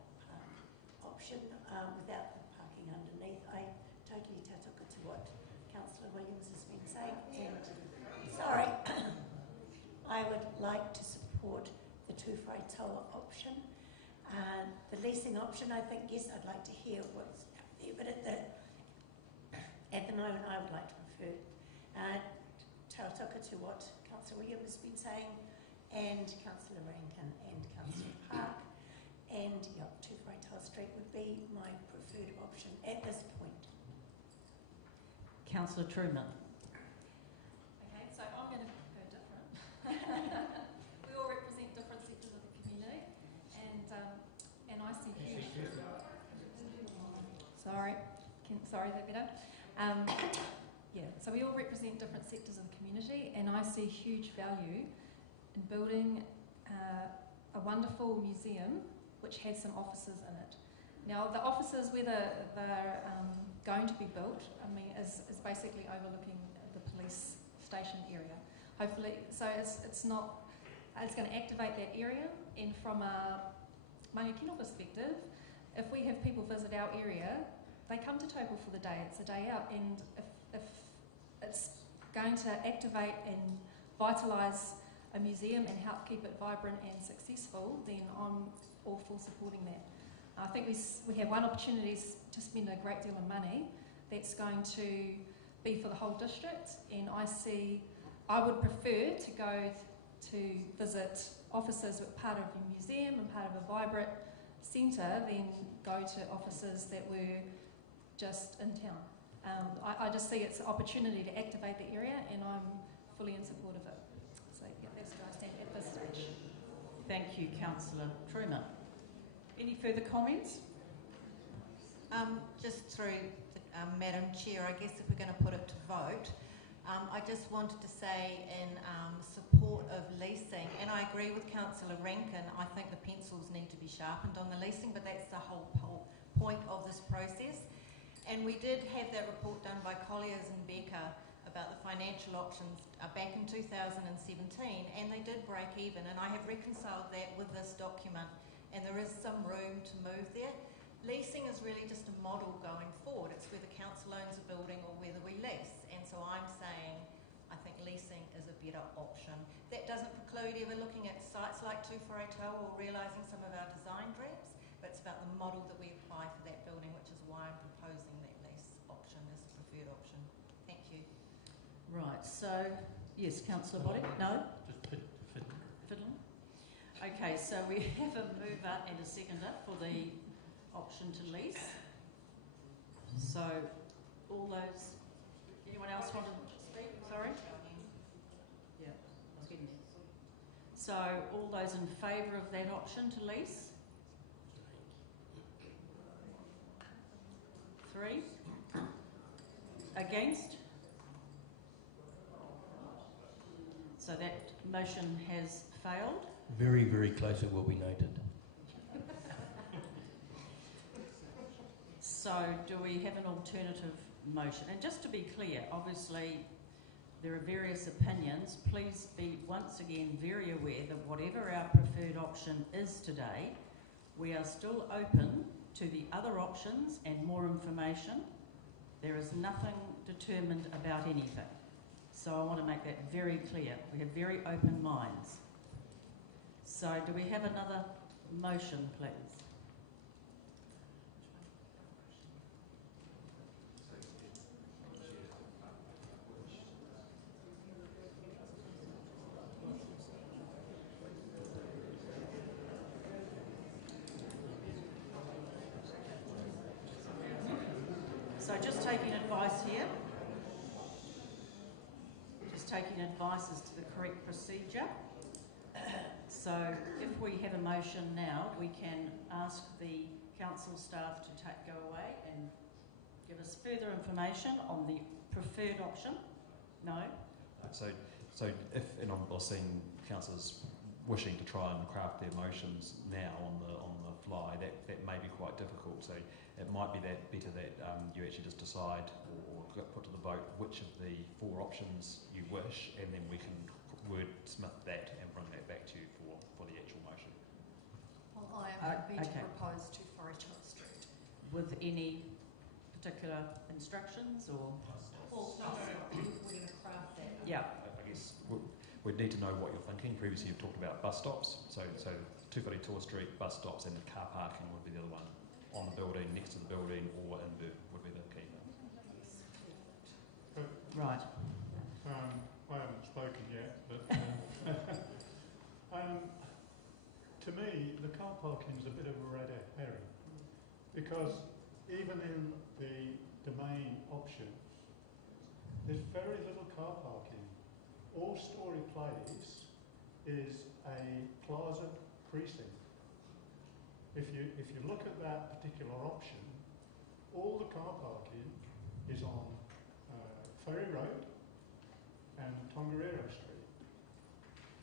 option without the parking underneath. I totally tatoka to what Councillor Williams has been saying. And sorry, I would like to support the Tūwhare Toa option. The leasing option, I think, yes, I'd like to hear what's out there, but at the moment, I would like to prefer tautoka to what Councillor Williams has been saying, and Councillor Rankin and Councillor Park, and Tūwhare Toa Street would be my preferred option at this point. Councillor Truman. Okay, so I'm going to go different. We all represent different sectors of the community, and I see huge. Sorry, is that better? So we all represent different sectors of the community, and I see huge value in building a wonderful museum which has some offices in it. Now, the offices, whether they're going to be built, is basically overlooking the police station area. Hopefully, so it's going to activate that area, and from a Mangakino perspective, if we have people visit our area, they come to Taupo for the day. It's a day out, and if it's going to activate and vitalise a museum and help keep it vibrant and successful, then I'm all for supporting that. I think we have one opportunity to spend a great deal of money that's going to be for the whole district, and I would prefer to go to visit offices that were part of a museum and part of a vibrant centre than go to offices that were just in town. I just see it's an opportunity to activate the area, and I'm fully in support of it. So yeah, that's where I stand at this stage. Thank you, Councillor Truman. Any further comments? Just through Madam Chair, I guess if we're going to put it to vote, I just wanted to say in support of leasing, and I agree with Councillor Rankin, I think the pencils need to be sharpened on the leasing, but that's the whole point of this process. And we did have that report done by Colliers and Becker about the financial options back in 2017, and they did break even, and I have reconciled that with this document, and there is some room to move there. Leasing is really just a model going forward. It's whether council owns a building or whether we lease. And so I'm saying I think leasing is a better option. That doesn't preclude ever looking at sites like Taupo or realising some of our design dreams, but it's about the model that we apply for that building, which is why I'm proposing that lease option as a preferred option. Thank you. Right, so, yes, Councillor Boddick? No? Just Fiddling? Okay, so we have a mover and a seconder for the option to lease. So, all those... Anyone else want to speak? Sorry? Yeah, I was getting there. So, all those in favour of that option to lease? 3. Against? So that motion has failed. Very, very close, it will be noted. So do we have an alternative motion? And just to be clear, obviously there are various opinions. Please be once again very aware that whatever our preferred option is today, we are still open to the other options and more information. There is nothing determined about anything. So I want to make that very clear. We have very open minds. So do we have another motion, please? So just taking advice here. Just taking advice as to the correct procedure. So if we have a motion now, we can ask the council staff to go away and give us further information on the preferred option. No? So if, and I'm seeing councillors wishing to try and craft their motions now on the fly, that may be quite difficult. So it might be that better that you actually just decide or put to the vote which of the 4 options you wish, and then we can wordsmith that and bring that back to you for the actual motion. Well, I am happy to propose to Wharetua Street. With any particular instructions or? Well, no, we're going to craft that. Yeah. I guess we'd need to know what you're thinking. Previously you've talked about bus stops, so Wharetua Street, bus stops, and the car parking would be the other one. On the building, next to the building, or in would be the key. Right. I haven't spoken yet, but to me, the car parking is a bit of a red herring, because even in the domain options, there's very little car parking. All Story Place is a plaza precinct. If you look at that particular option, all the car parking is on Ferry Road and Tongariro Street.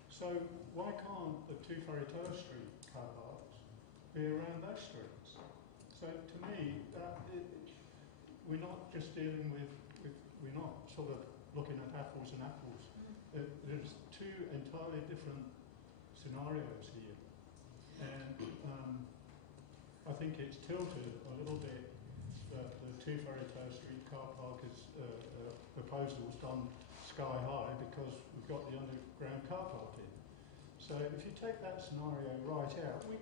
So why can't the 2 Wharetua Street car parks be around those streets? So to me, we're not just dealing with, we're not sort of looking at apples and apples. There's 2 entirely different scenarios here. And I think it's tilted a little bit that the 2 Ferrytown Street car park is proposal's gone sky high because we've got the underground car park in. So if you take that scenario right out, we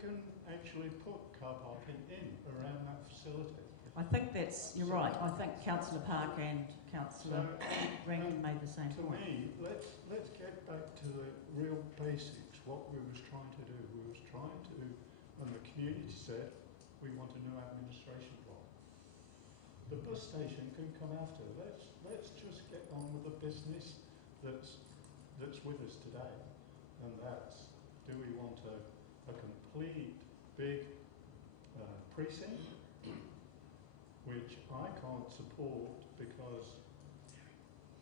can actually put car parking in around that facility. I think you're right. I think Councillor Park and Councillor Rankin made the same point. To me, let's get back to the real basics, what we was trying to do. We was trying to, and the community said, we want a new administration block. The bus station can come after. Let's just get on with the business that's with us today. And that's, do we want a complete big precinct, which I can't support because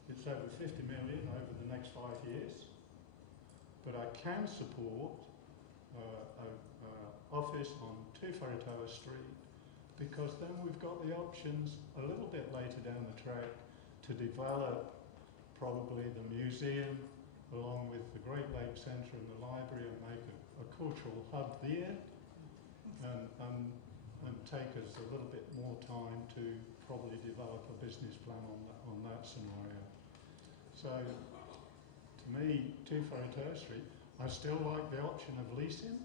it's over 50 million over the next 5 years. But I can support an office on 2 Ferrytown Street because then we've got the options a little bit later down the track to develop probably the museum along with the Great Lakes Centre and the library and make a cultural hub there and take us a little bit more time to probably develop a business plan on that scenario. So, to me, 2 Ferrytown Street, I still like the option of leasing.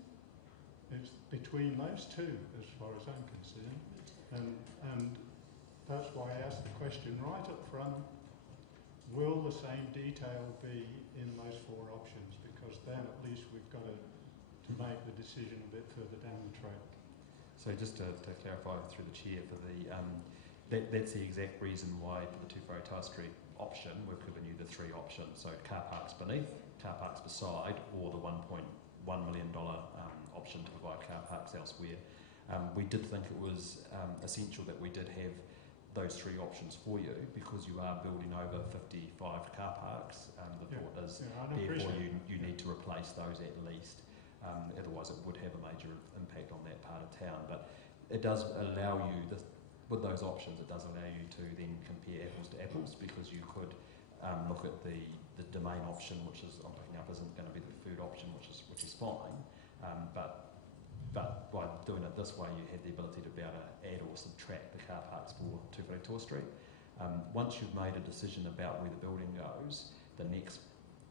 It's between those two, as far as I'm concerned. And that's why I asked the question right up front, will the same detail be in those 4 options? Because then at least we've got to make the decision a bit further down the track. So just to clarify through the chair, for the that's the exact reason why for the 2 Ferrytown Street option we've given you the 3 options. So car parks beneath, car parks beside, or the $1.1 million option to provide car parks elsewhere. We did think it was essential that we did have those 3 options for you because you are building over 55 car parks. The thought is therefore you need to replace those at least. Otherwise it would have a major impact on that part of town. But it does allow you, with those options, it does allow you to then compare apples to apples because you could look at the domain option, which is I'm picking up isn't going to be the preferred option, which is fine. But by doing it this way, you had the ability to be able to add or subtract the car parks for 2 Ferrytown Street. Once you've made a decision about where the building goes, the next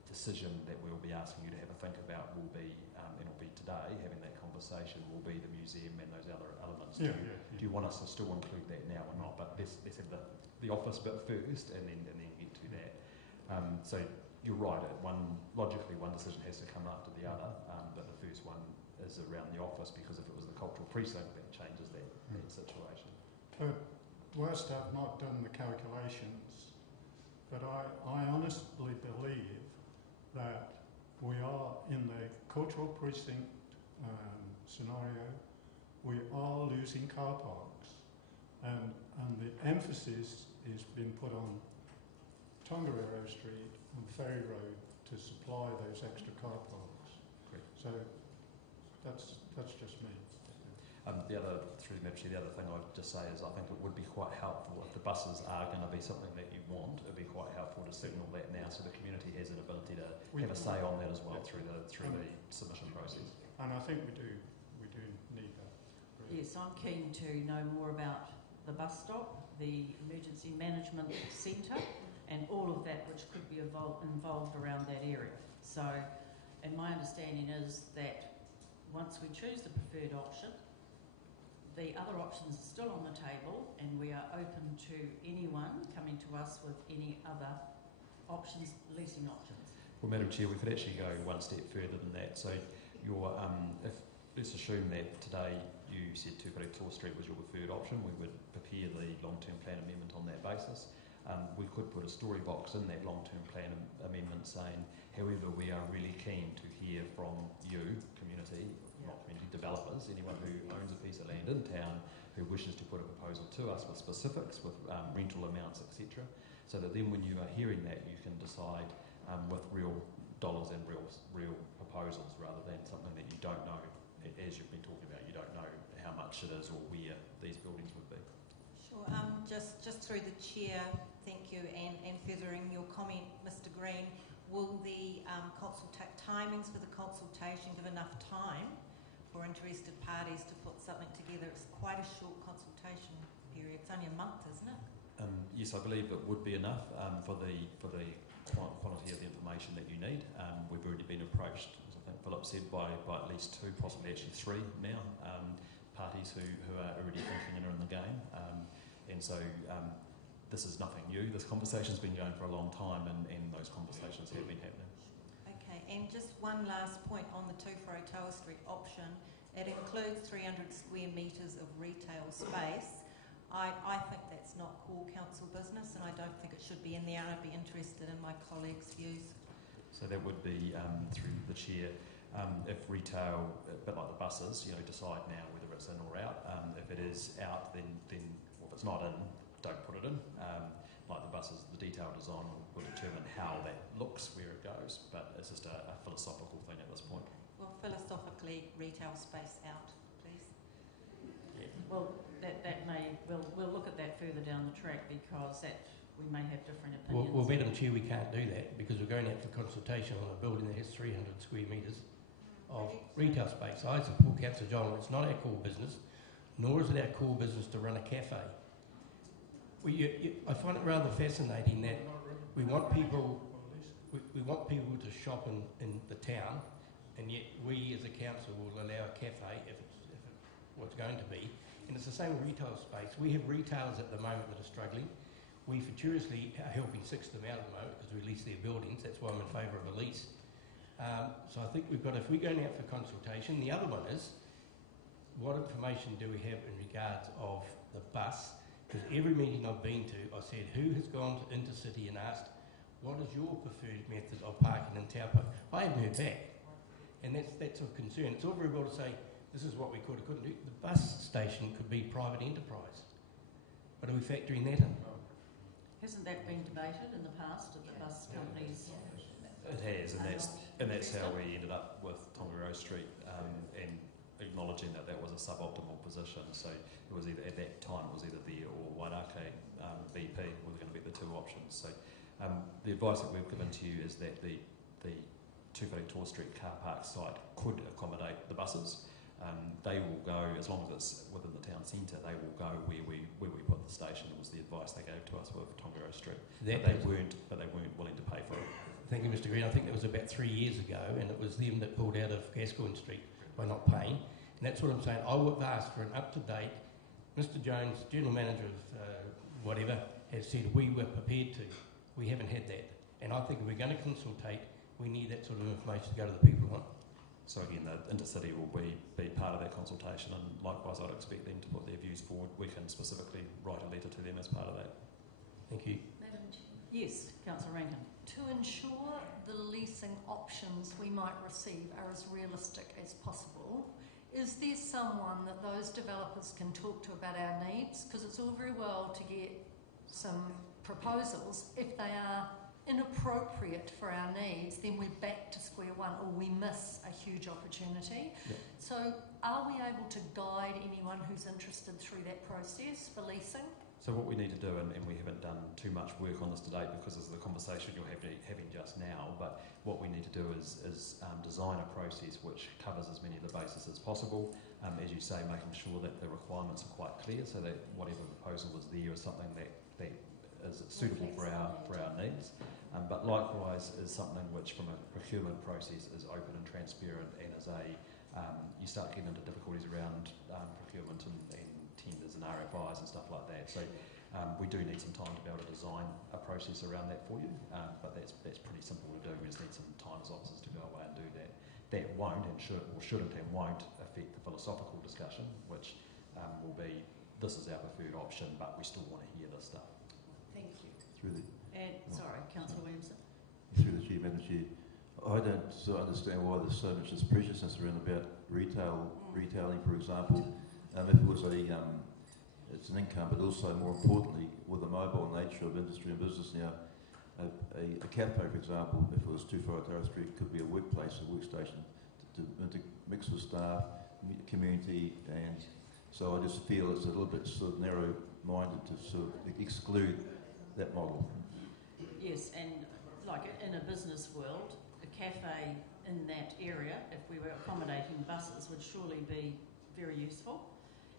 decision that we'll be asking you to have a think about will be, and it'll be today, having that conversation, will be the museum and those other elements. Do you want us to still include that now or not? But let's have the office bit first and then get to that. So you're right, logically one decision has to come after the other, but the first one is around the office because if it was the cultural precinct, that changes that situation. Whilst I've not done the calculations, but I honestly believe that we are in the cultural precinct scenario, we are losing car parks and the emphasis is being put on Tongariro Street and Ferry Road to supply those extra car parks. Great. So that's just me. The other thing I'd just say is I think it would be quite helpful if the buses are going to be something that you want. It'd be quite helpful to signal that now, so the community has an ability to have a say on that as well through the submission process. And I think we do need that. Really. Yes, I'm keen to know more about the bus stop, the emergency management centre, and all of that which could be involved around that area. So, and my understanding is that once we choose the preferred option, the other options are still on the table and we are open to anyone coming to us with any other options, leasing options. Well, Madam Chair, we could actually go one step further than that. So let's assume that today you said 2 Ferrytown Street was your preferred option. We would prepare the long-term plan amendment on that basis. We could put a story box in that long-term plan amendment saying, however, we are really keen to hear from you, community, not community developers, anyone who owns a piece of land in town who wishes to put a proposal to us with specifics, with rental amounts, etc. So that then when you are hearing that, you can decide with real dollars and real proposals rather than something that you don't know, as you've been talking about, you don't know how much it is or where these buildings would be. Sure. Just through the chair, thank you, and furthering your comment, Mr. Green, will the timings for the consultation give enough time for interested parties to put something together. It's quite a short consultation period. It's only a month, isn't it? Yes, I believe it would be enough for the quantity of the information that you need. We've already been approached, as I think Philip said, by at least 2, possibly actually 3 now, parties who are already thinking and are in the game. And so this is nothing new. This conversation's been going for a long time, and those conversations have been happening. Okay, and just one last point on the 2 Whareroa Street option. It includes 300 square metres of retail space. I think that's not core council business, and I don't think it should be in there. I'd be interested in my colleagues' views. So that would be through the chair. If retail, a bit like the buses, decide now whether it's in or out. If it is out, then well, if it's not in, don't put it in. Like the buses, the detailed design will determine how that looks, where it goes, but it's just a philosophical thing at this point. Well, philosophically, retail space out, please. Yeah. Well, we'll look at that further down the track, because we may have different opinions. Well, Madam Chair, we can't do that because we're going out for consultation on a building that has 300 square metres of retail space. I support Councillor John. It's not our core business, nor is it our core business to run a cafe. I find it rather fascinating that we want people to shop in the town, and yet we as a council will allow a cafe if it's what's going to be. And it's the same with retail space. We have retailers at the moment that are struggling. We fortuitously are helping 6 of them out at the moment because we lease their buildings. That's why I'm in favour of a lease. So I think if we're going out for consultation, the other one is, what information do we have in regards of the bus? Because every meeting I've been to, I said, who has gone to Intercity and asked, what is your preferred method of parking in Taupo? I haven't heard back. And that's of concern. It's all very well to say, this is what we could or couldn't do. The bus station could be private enterprise. But are we factoring that in? Hasn't that been debated in the past at the bus companies? It has, and that's how we ended up with Tongariro Street, and acknowledging that was a suboptimal position. So it was either, at that time, it was either there or Wairake BP were going to be the 2 options. So the advice that we've given to you is that the 2 Whareroa Street car park site could accommodate the buses. They will go, as long as it's within the town centre, they will go where we put the station. It was the advice they gave to us with Tongariro Street. But they weren't willing to pay for it. Thank you, Mr. Green. I think that was about 3 years ago, and it was them that pulled out of Gascoigne Street by not paying. And that's what I'm saying. I would have asked for an up-to-date. Mr. Jones, General Manager of whatever, has said we were prepared to. We haven't had that. And I think if we're going to consultate, we need that sort of information to go to the people on. So again, the Intercity will be part of that consultation, and likewise I'd expect them to put their views forward. We can specifically write a letter to them as part of that. Thank you. Madam Chair. Yes, Councillor Rankin. To ensure the leasing options we might receive are as realistic as possible, is there someone that those developers can talk to about our needs? Because it's all very well to get some proposals. If they are inappropriate for our needs, then we're back to square one, or we miss a huge opportunity. Yep. So are we able to guide anyone who's interested through that process for leasing? So what we need to do, and we haven't done too much work on this to date because this is the conversation you're having just now, but what we need to do is design a process which covers as many of the bases as possible. As you say, making sure that the requirements are quite clear, so that whatever proposal is there is something that is suitable for our needs. But likewise is something which from a procurement process is open and transparent, and is you start getting into difficulties around procurement and tenders and RFIs and stuff like that. So we do need some time to be able to design a process around that for you, but that's pretty simple to do. We just need some time as officers to go away and do that. That won't and shouldn't and won't affect the philosophical discussion, which will be, this is our preferred option, but we still want to hear this stuff. Thank you. Sorry, Councillor Williamson. Through the Chair, Madam Chair, I don't understand why there's so much preciousness around about retailing, for example. If it was it's an income, but also more importantly, with the mobile nature of industry and business now, a cafe, for example, if it was 2 Whareroa Street, could be a workplace, a workstation to mix with staff, community, and so I just feel it's a little bit sort of narrow-minded to sort of exclude that model. Yes, and like in a business world, a cafe in that area, if we were accommodating buses, would surely be very useful.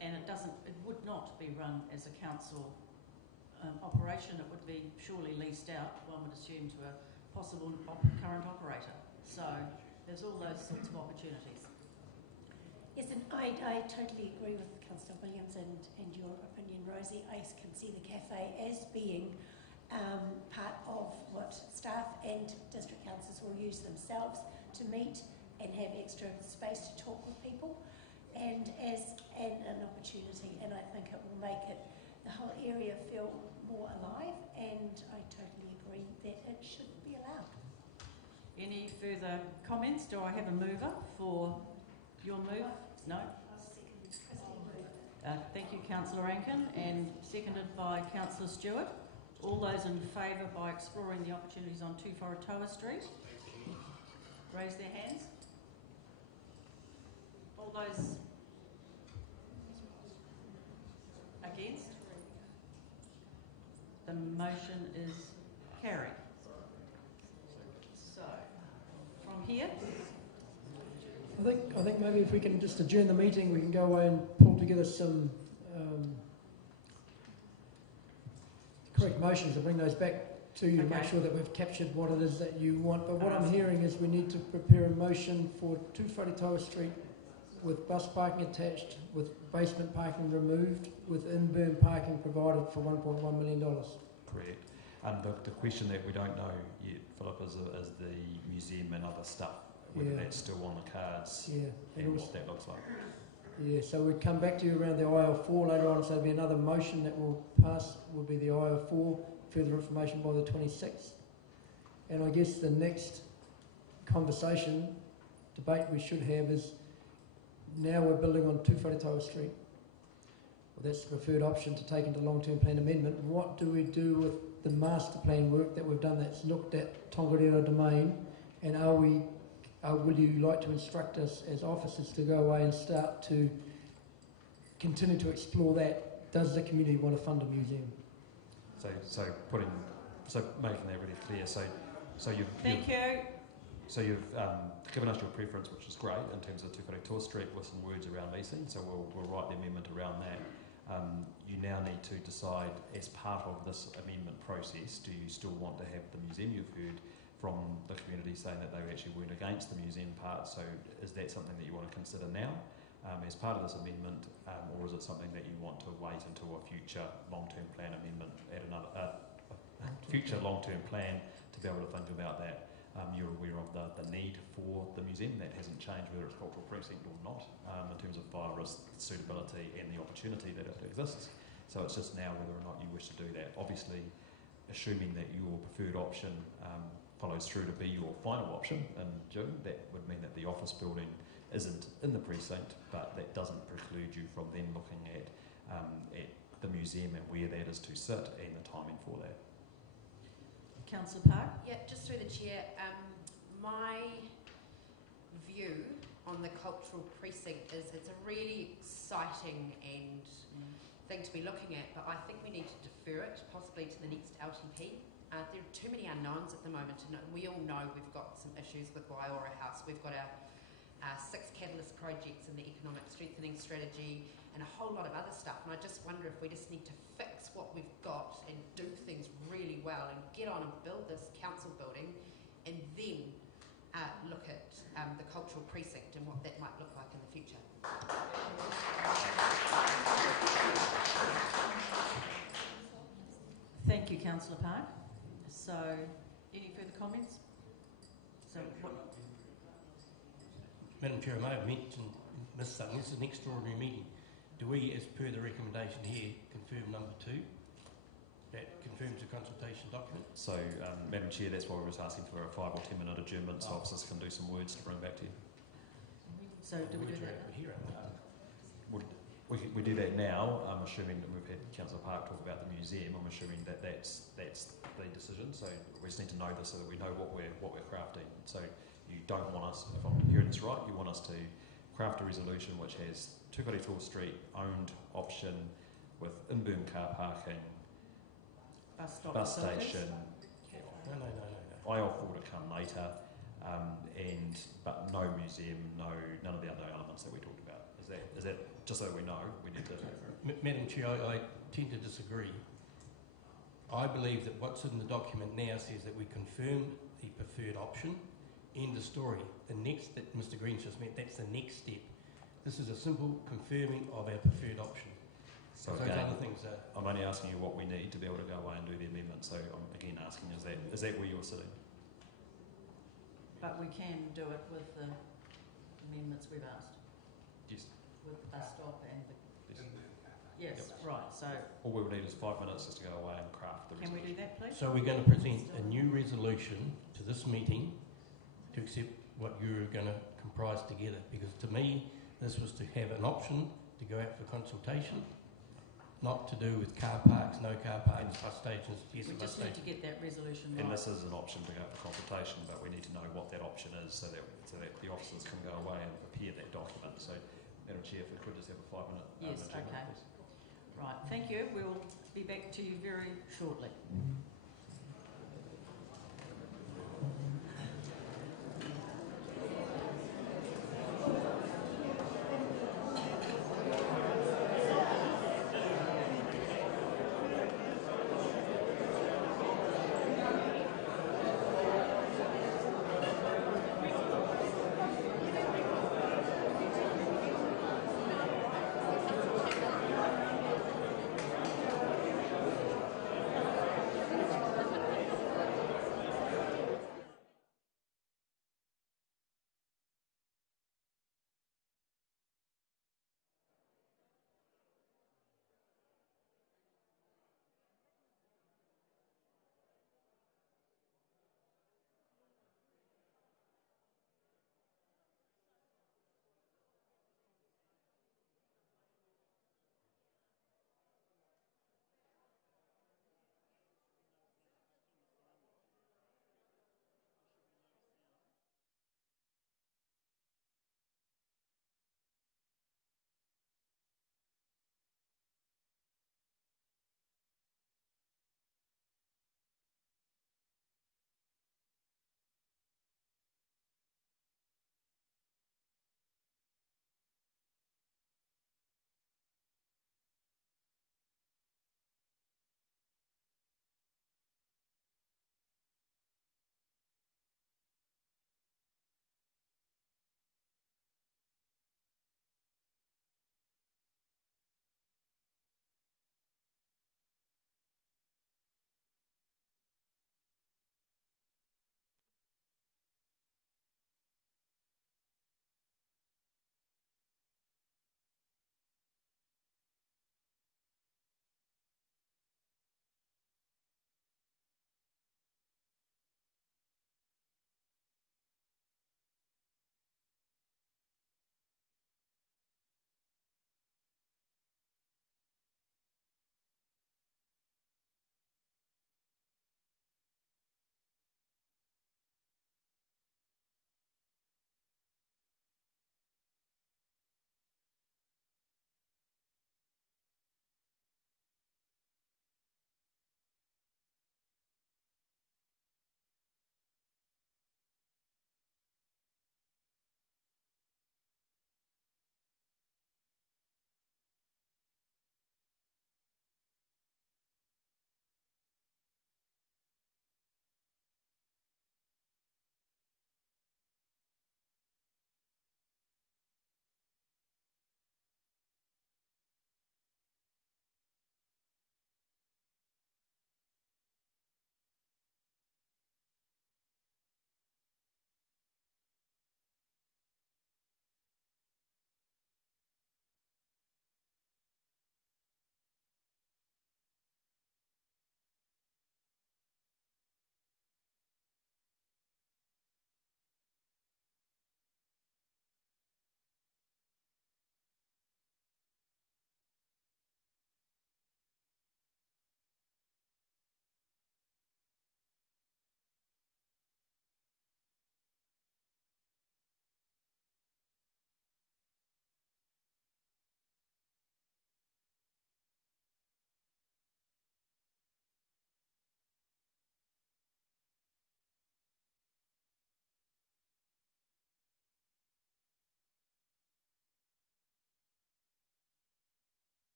And it would not be run as a council operation. It would be surely leased out, one would assume, to a possible current operator. So there's all those sorts of opportunities. Yes, and I totally agree with Councillor Williams and your opinion, Rosie. I can see the cafe as being part of what staff and district councils will use themselves to meet and have extra space to talk with people, and as an opportunity. And I think it will make the whole area feel more alive, and I totally agree that it should be allowed. Any further comments? Do I have a mover for your move? No? Thank you, Councillor Rankin, and seconded by Councillor Stewart. All those in favour by exploring the opportunities on 2 Wharetoa Street, raise their hands. All those against? The motion is carried. So, from here? I think maybe if we can just adjourn the meeting, we can go away and pull together some correct motions and bring those back to you to make sure that we've captured what it is that you want. But what I'm hearing is we need to prepare a motion for 2 Wharetoa Street with bus parking attached, with basement parking removed, with in-berm parking provided for $1.1 million. Correct. The question that we don't know yet, Philip, is the museum and other stuff, whether that's still on the cards and what that looks like. Yeah, so we'll come back to you around the IL4 later on, so there'll be another motion that will pass, will be the IL4, further information by the 26th. And I guess the next debate we should have is, now we're building on 2 Wharetoa Street. Well, that's the preferred option to take into long-term plan amendment. What do we do with the master plan work that we've done that's looked at Tongariro Domain, and will you like to instruct us as officers to go away and start to continue to explore that? Does the community want to fund a museum? So making that really clear. So you've given us your preference, which is great in terms of 2 Wharetoa Street, with some words around leasing. So we'll write the amendment around that. You now need to decide, as part of this amendment process, do you still want to have the museum? You've heard from the community saying that they actually weren't against the museum part, so is that something that you want to consider now as part of this amendment, or is it something that you want to wait until a future long-term plan amendment at another future long-term plan to be able to think about that? You're aware of the need for the museum. That hasn't changed, whether it's cultural precinct or not, in terms of fire risk, suitability and the opportunity that it exists. So it's just now whether or not you wish to do that. Obviously, assuming that your preferred option follows through to be your final option in June, that would mean that the office building isn't in the precinct, but that doesn't preclude you from then looking at the museum and where that is to sit and the timing for that. Councillor Park? Yeah, just through the chair, my view on the cultural precinct is it's a really exciting and thing to be looking at, but I think we need to defer it possibly to the next LTP. There are too many unknowns at the moment, and we all know we've got some issues with Waiora House. We've got our 6 catalyst projects in the economic strengthening strategy and a whole lot of other stuff, and I just wonder if we just need to fix what we've got and do things really well and get on and build this council building, and then look at the cultural precinct and what that might look like in the future. Thank you, Councillor Park. So, any further comments? Madam Chair, I may have missed something. This is an extraordinary meeting. Do we, as per the recommendation here, confirm number 2? That confirms the consultation document? So, Madam Chair, that's why we're just asking for a 5 or 10 minute adjournment, so officers can do some words to bring back to you. So, do we do that? We do that now. I'm assuming that we've had Councillor Park talk about the museum. I'm assuming that that's the decision. So we just need to know this so that we know what we're crafting. So you don't want us, if I'm hearing this right, you want us to craft a resolution which has 2 Wharetoa Street owned option with in-berm car parking, bus station, No. IL4 to come later, but no museum, none of the other elements that we talked about. Is that just so we know? We need to. Madam Chair, I tend to disagree. I believe that what's in the document now says that we confirm the preferred option. End of story. The next that Mr. Green's just meant, that's the next step. This is a simple confirming of our preferred option. So those again, other things are. I'm only asking you what we need to be able to go away and do the amendment. So I'm again asking, is that where you're sitting? But we can do it with the amendments we've asked. Yes. With the bus stop and the... Yes. Yes, right, so... All we would need is 5 minutes just to go away and craft the Can we resolution. do that, please? So we're going to present a new resolution to this meeting to accept what you're going to comprise together. Because to me, this was to have an option to go out for consultation, not to do with car parks, no car parks, bus stations, yes, We bus just need stations. to get that resolution And right. this is an option to go for consultation, but we need to know what that option is so that the officers can go away and prepare that document. So, Madam Chair, if we could just have a 5-minute Yes, adjournment, okay. please. Right, thank you. We'll be back to you very shortly.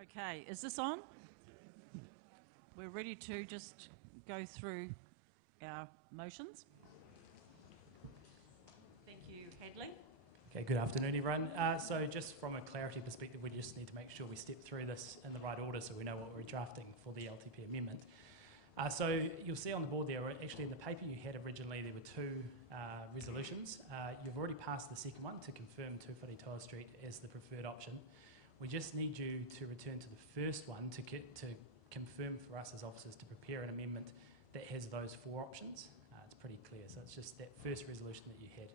Okay, is this on? We're ready to just go through our motions. Thank you, Hadley. Okay, good afternoon, everyone. So just from a clarity perspective, we just need to make sure we step through this in the right order so we know what we're drafting for the LTP amendment. So you'll see on the board there, actually in the paper you had originally, there were two resolutions. You've already passed the second one to confirm 2 Wharetoa Street as the preferred option. We just need you to return to the first one to confirm for us as officers to prepare an amendment that has those 4 options. It's pretty clear, so it's just that first resolution that you had.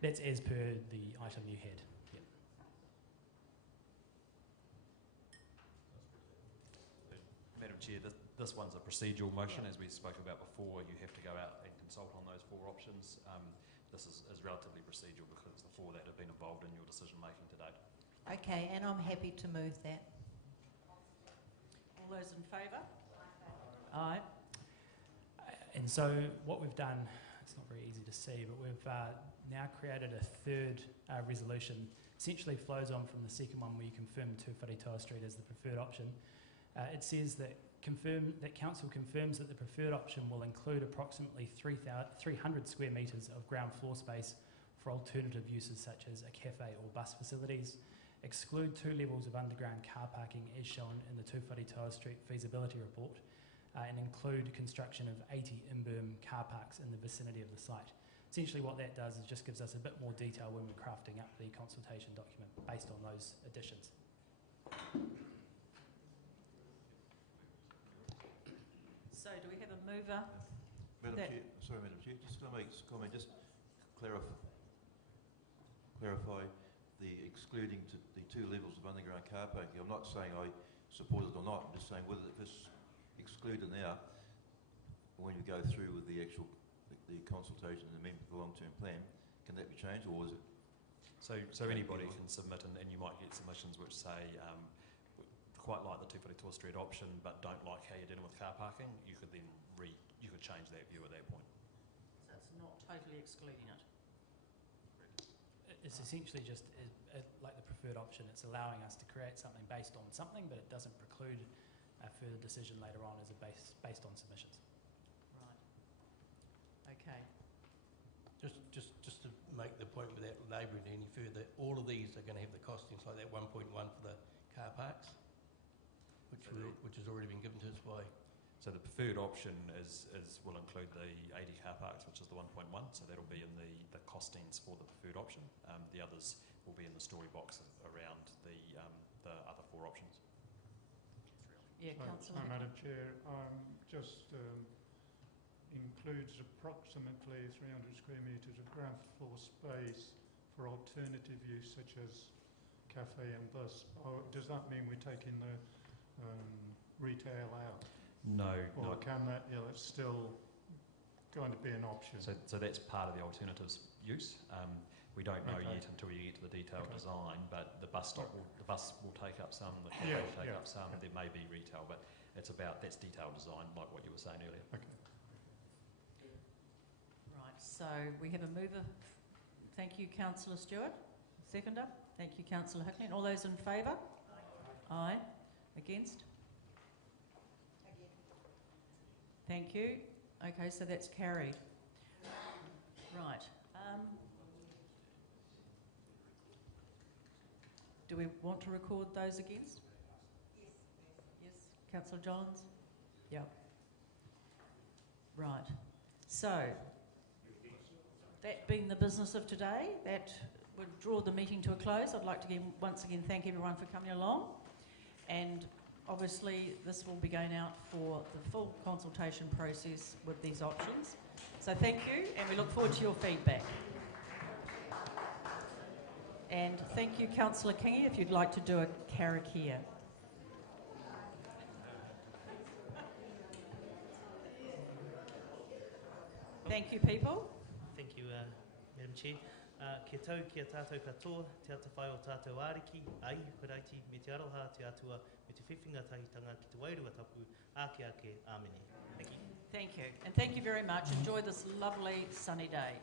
That's as per the item you had. Yep. Madam Chair, this one's a procedural motion, as we spoke about before. You have to go out and consult on those 4 options. This is relatively procedural because it's the 4 that have been involved in your decision making to date. Okay, and I'm happy to move that. All those in favour? Aye. And so what we've done, it's not very easy to see, but we've now created a third resolution. Essentially flows on from the second one where you confirm 2 Wharetoa Street as the preferred option. It says that Council confirms that the preferred option will include approximately 300 square metres of ground floor space for alternative uses such as a cafe or bus facilities, exclude 2 levels of underground car parking as shown in the 2 Wharetoa Street feasibility report, and include construction of 80 in-berm car parks in the vicinity of the site. Essentially what that does is just gives us a bit more detail when we're crafting up the consultation document based on those additions. So do we have a mover? Madam Chair, just going to make a comment, just clarify the excluding the 2 levels of underground car parking. I'm not saying I support it or not, I'm just saying whether this excluded now, when we go through with the actual the consultation and amendment for the long-term plan, can that be changed, or is it? So anybody can submit, and you might get submissions which say quite like the 2 Wharetoa Street option, but don't like how you're dealing with car parking. You could then change that view at that point. So it's not totally excluding it. It's essentially just like the preferred option. It's allowing us to create something based on something, but it doesn't preclude a further decision later on as a based on submissions. Right. Okay. Just to make the point without labouring any further, all of these are going to have the costings like that 1.1 for the car parks, which has already been given to us by. So the preferred option will include the 80 car parks, which is the 1.1. So that'll be in the costings for the preferred option. The others will be in the story box around the other 4 options. Yeah, Councillor. Madam Chair, just includes approximately 300 square metres of ground floor space for alternative use such as cafe and bus. Does that mean we're taking the retail out? No. Or can that, it's still going to be an option? So that's part of the alternatives use. We don't know yet until you get to the detailed design, but the bus stop will take up some, the cafe will take up some, there may be retail, but that's detailed design, like what you were saying earlier. Okay. Right, so we have a mover. Thank you, Councillor Stewart. Seconder. Thank you, Councillor Hickling. All those in favour? Aye. Against? Thank you. Okay, so that's carried. Right. Do we want to record those against? Yes. Yes. Councillor Johns? Yep. Right. So, that being the business of today, that would draw the meeting to a close. I'd like to once again thank everyone for coming along, and obviously this will be going out for the full consultation process with these options. So thank you, and we look forward to your feedback. And thank you, Councillor Kingy, if you'd like to do a karakia. Thank you, people. Thank you, Madam Chair. Kia tau, kia tātou katoa, te ata whai o tātou āriki, ai hukaraiti, me te aroha, te atua, me te whiwhinga tahitanga ki te wairua tapu, ake ake, āmene. Thank you. Thank you. And thank you very much. Enjoy this lovely sunny day.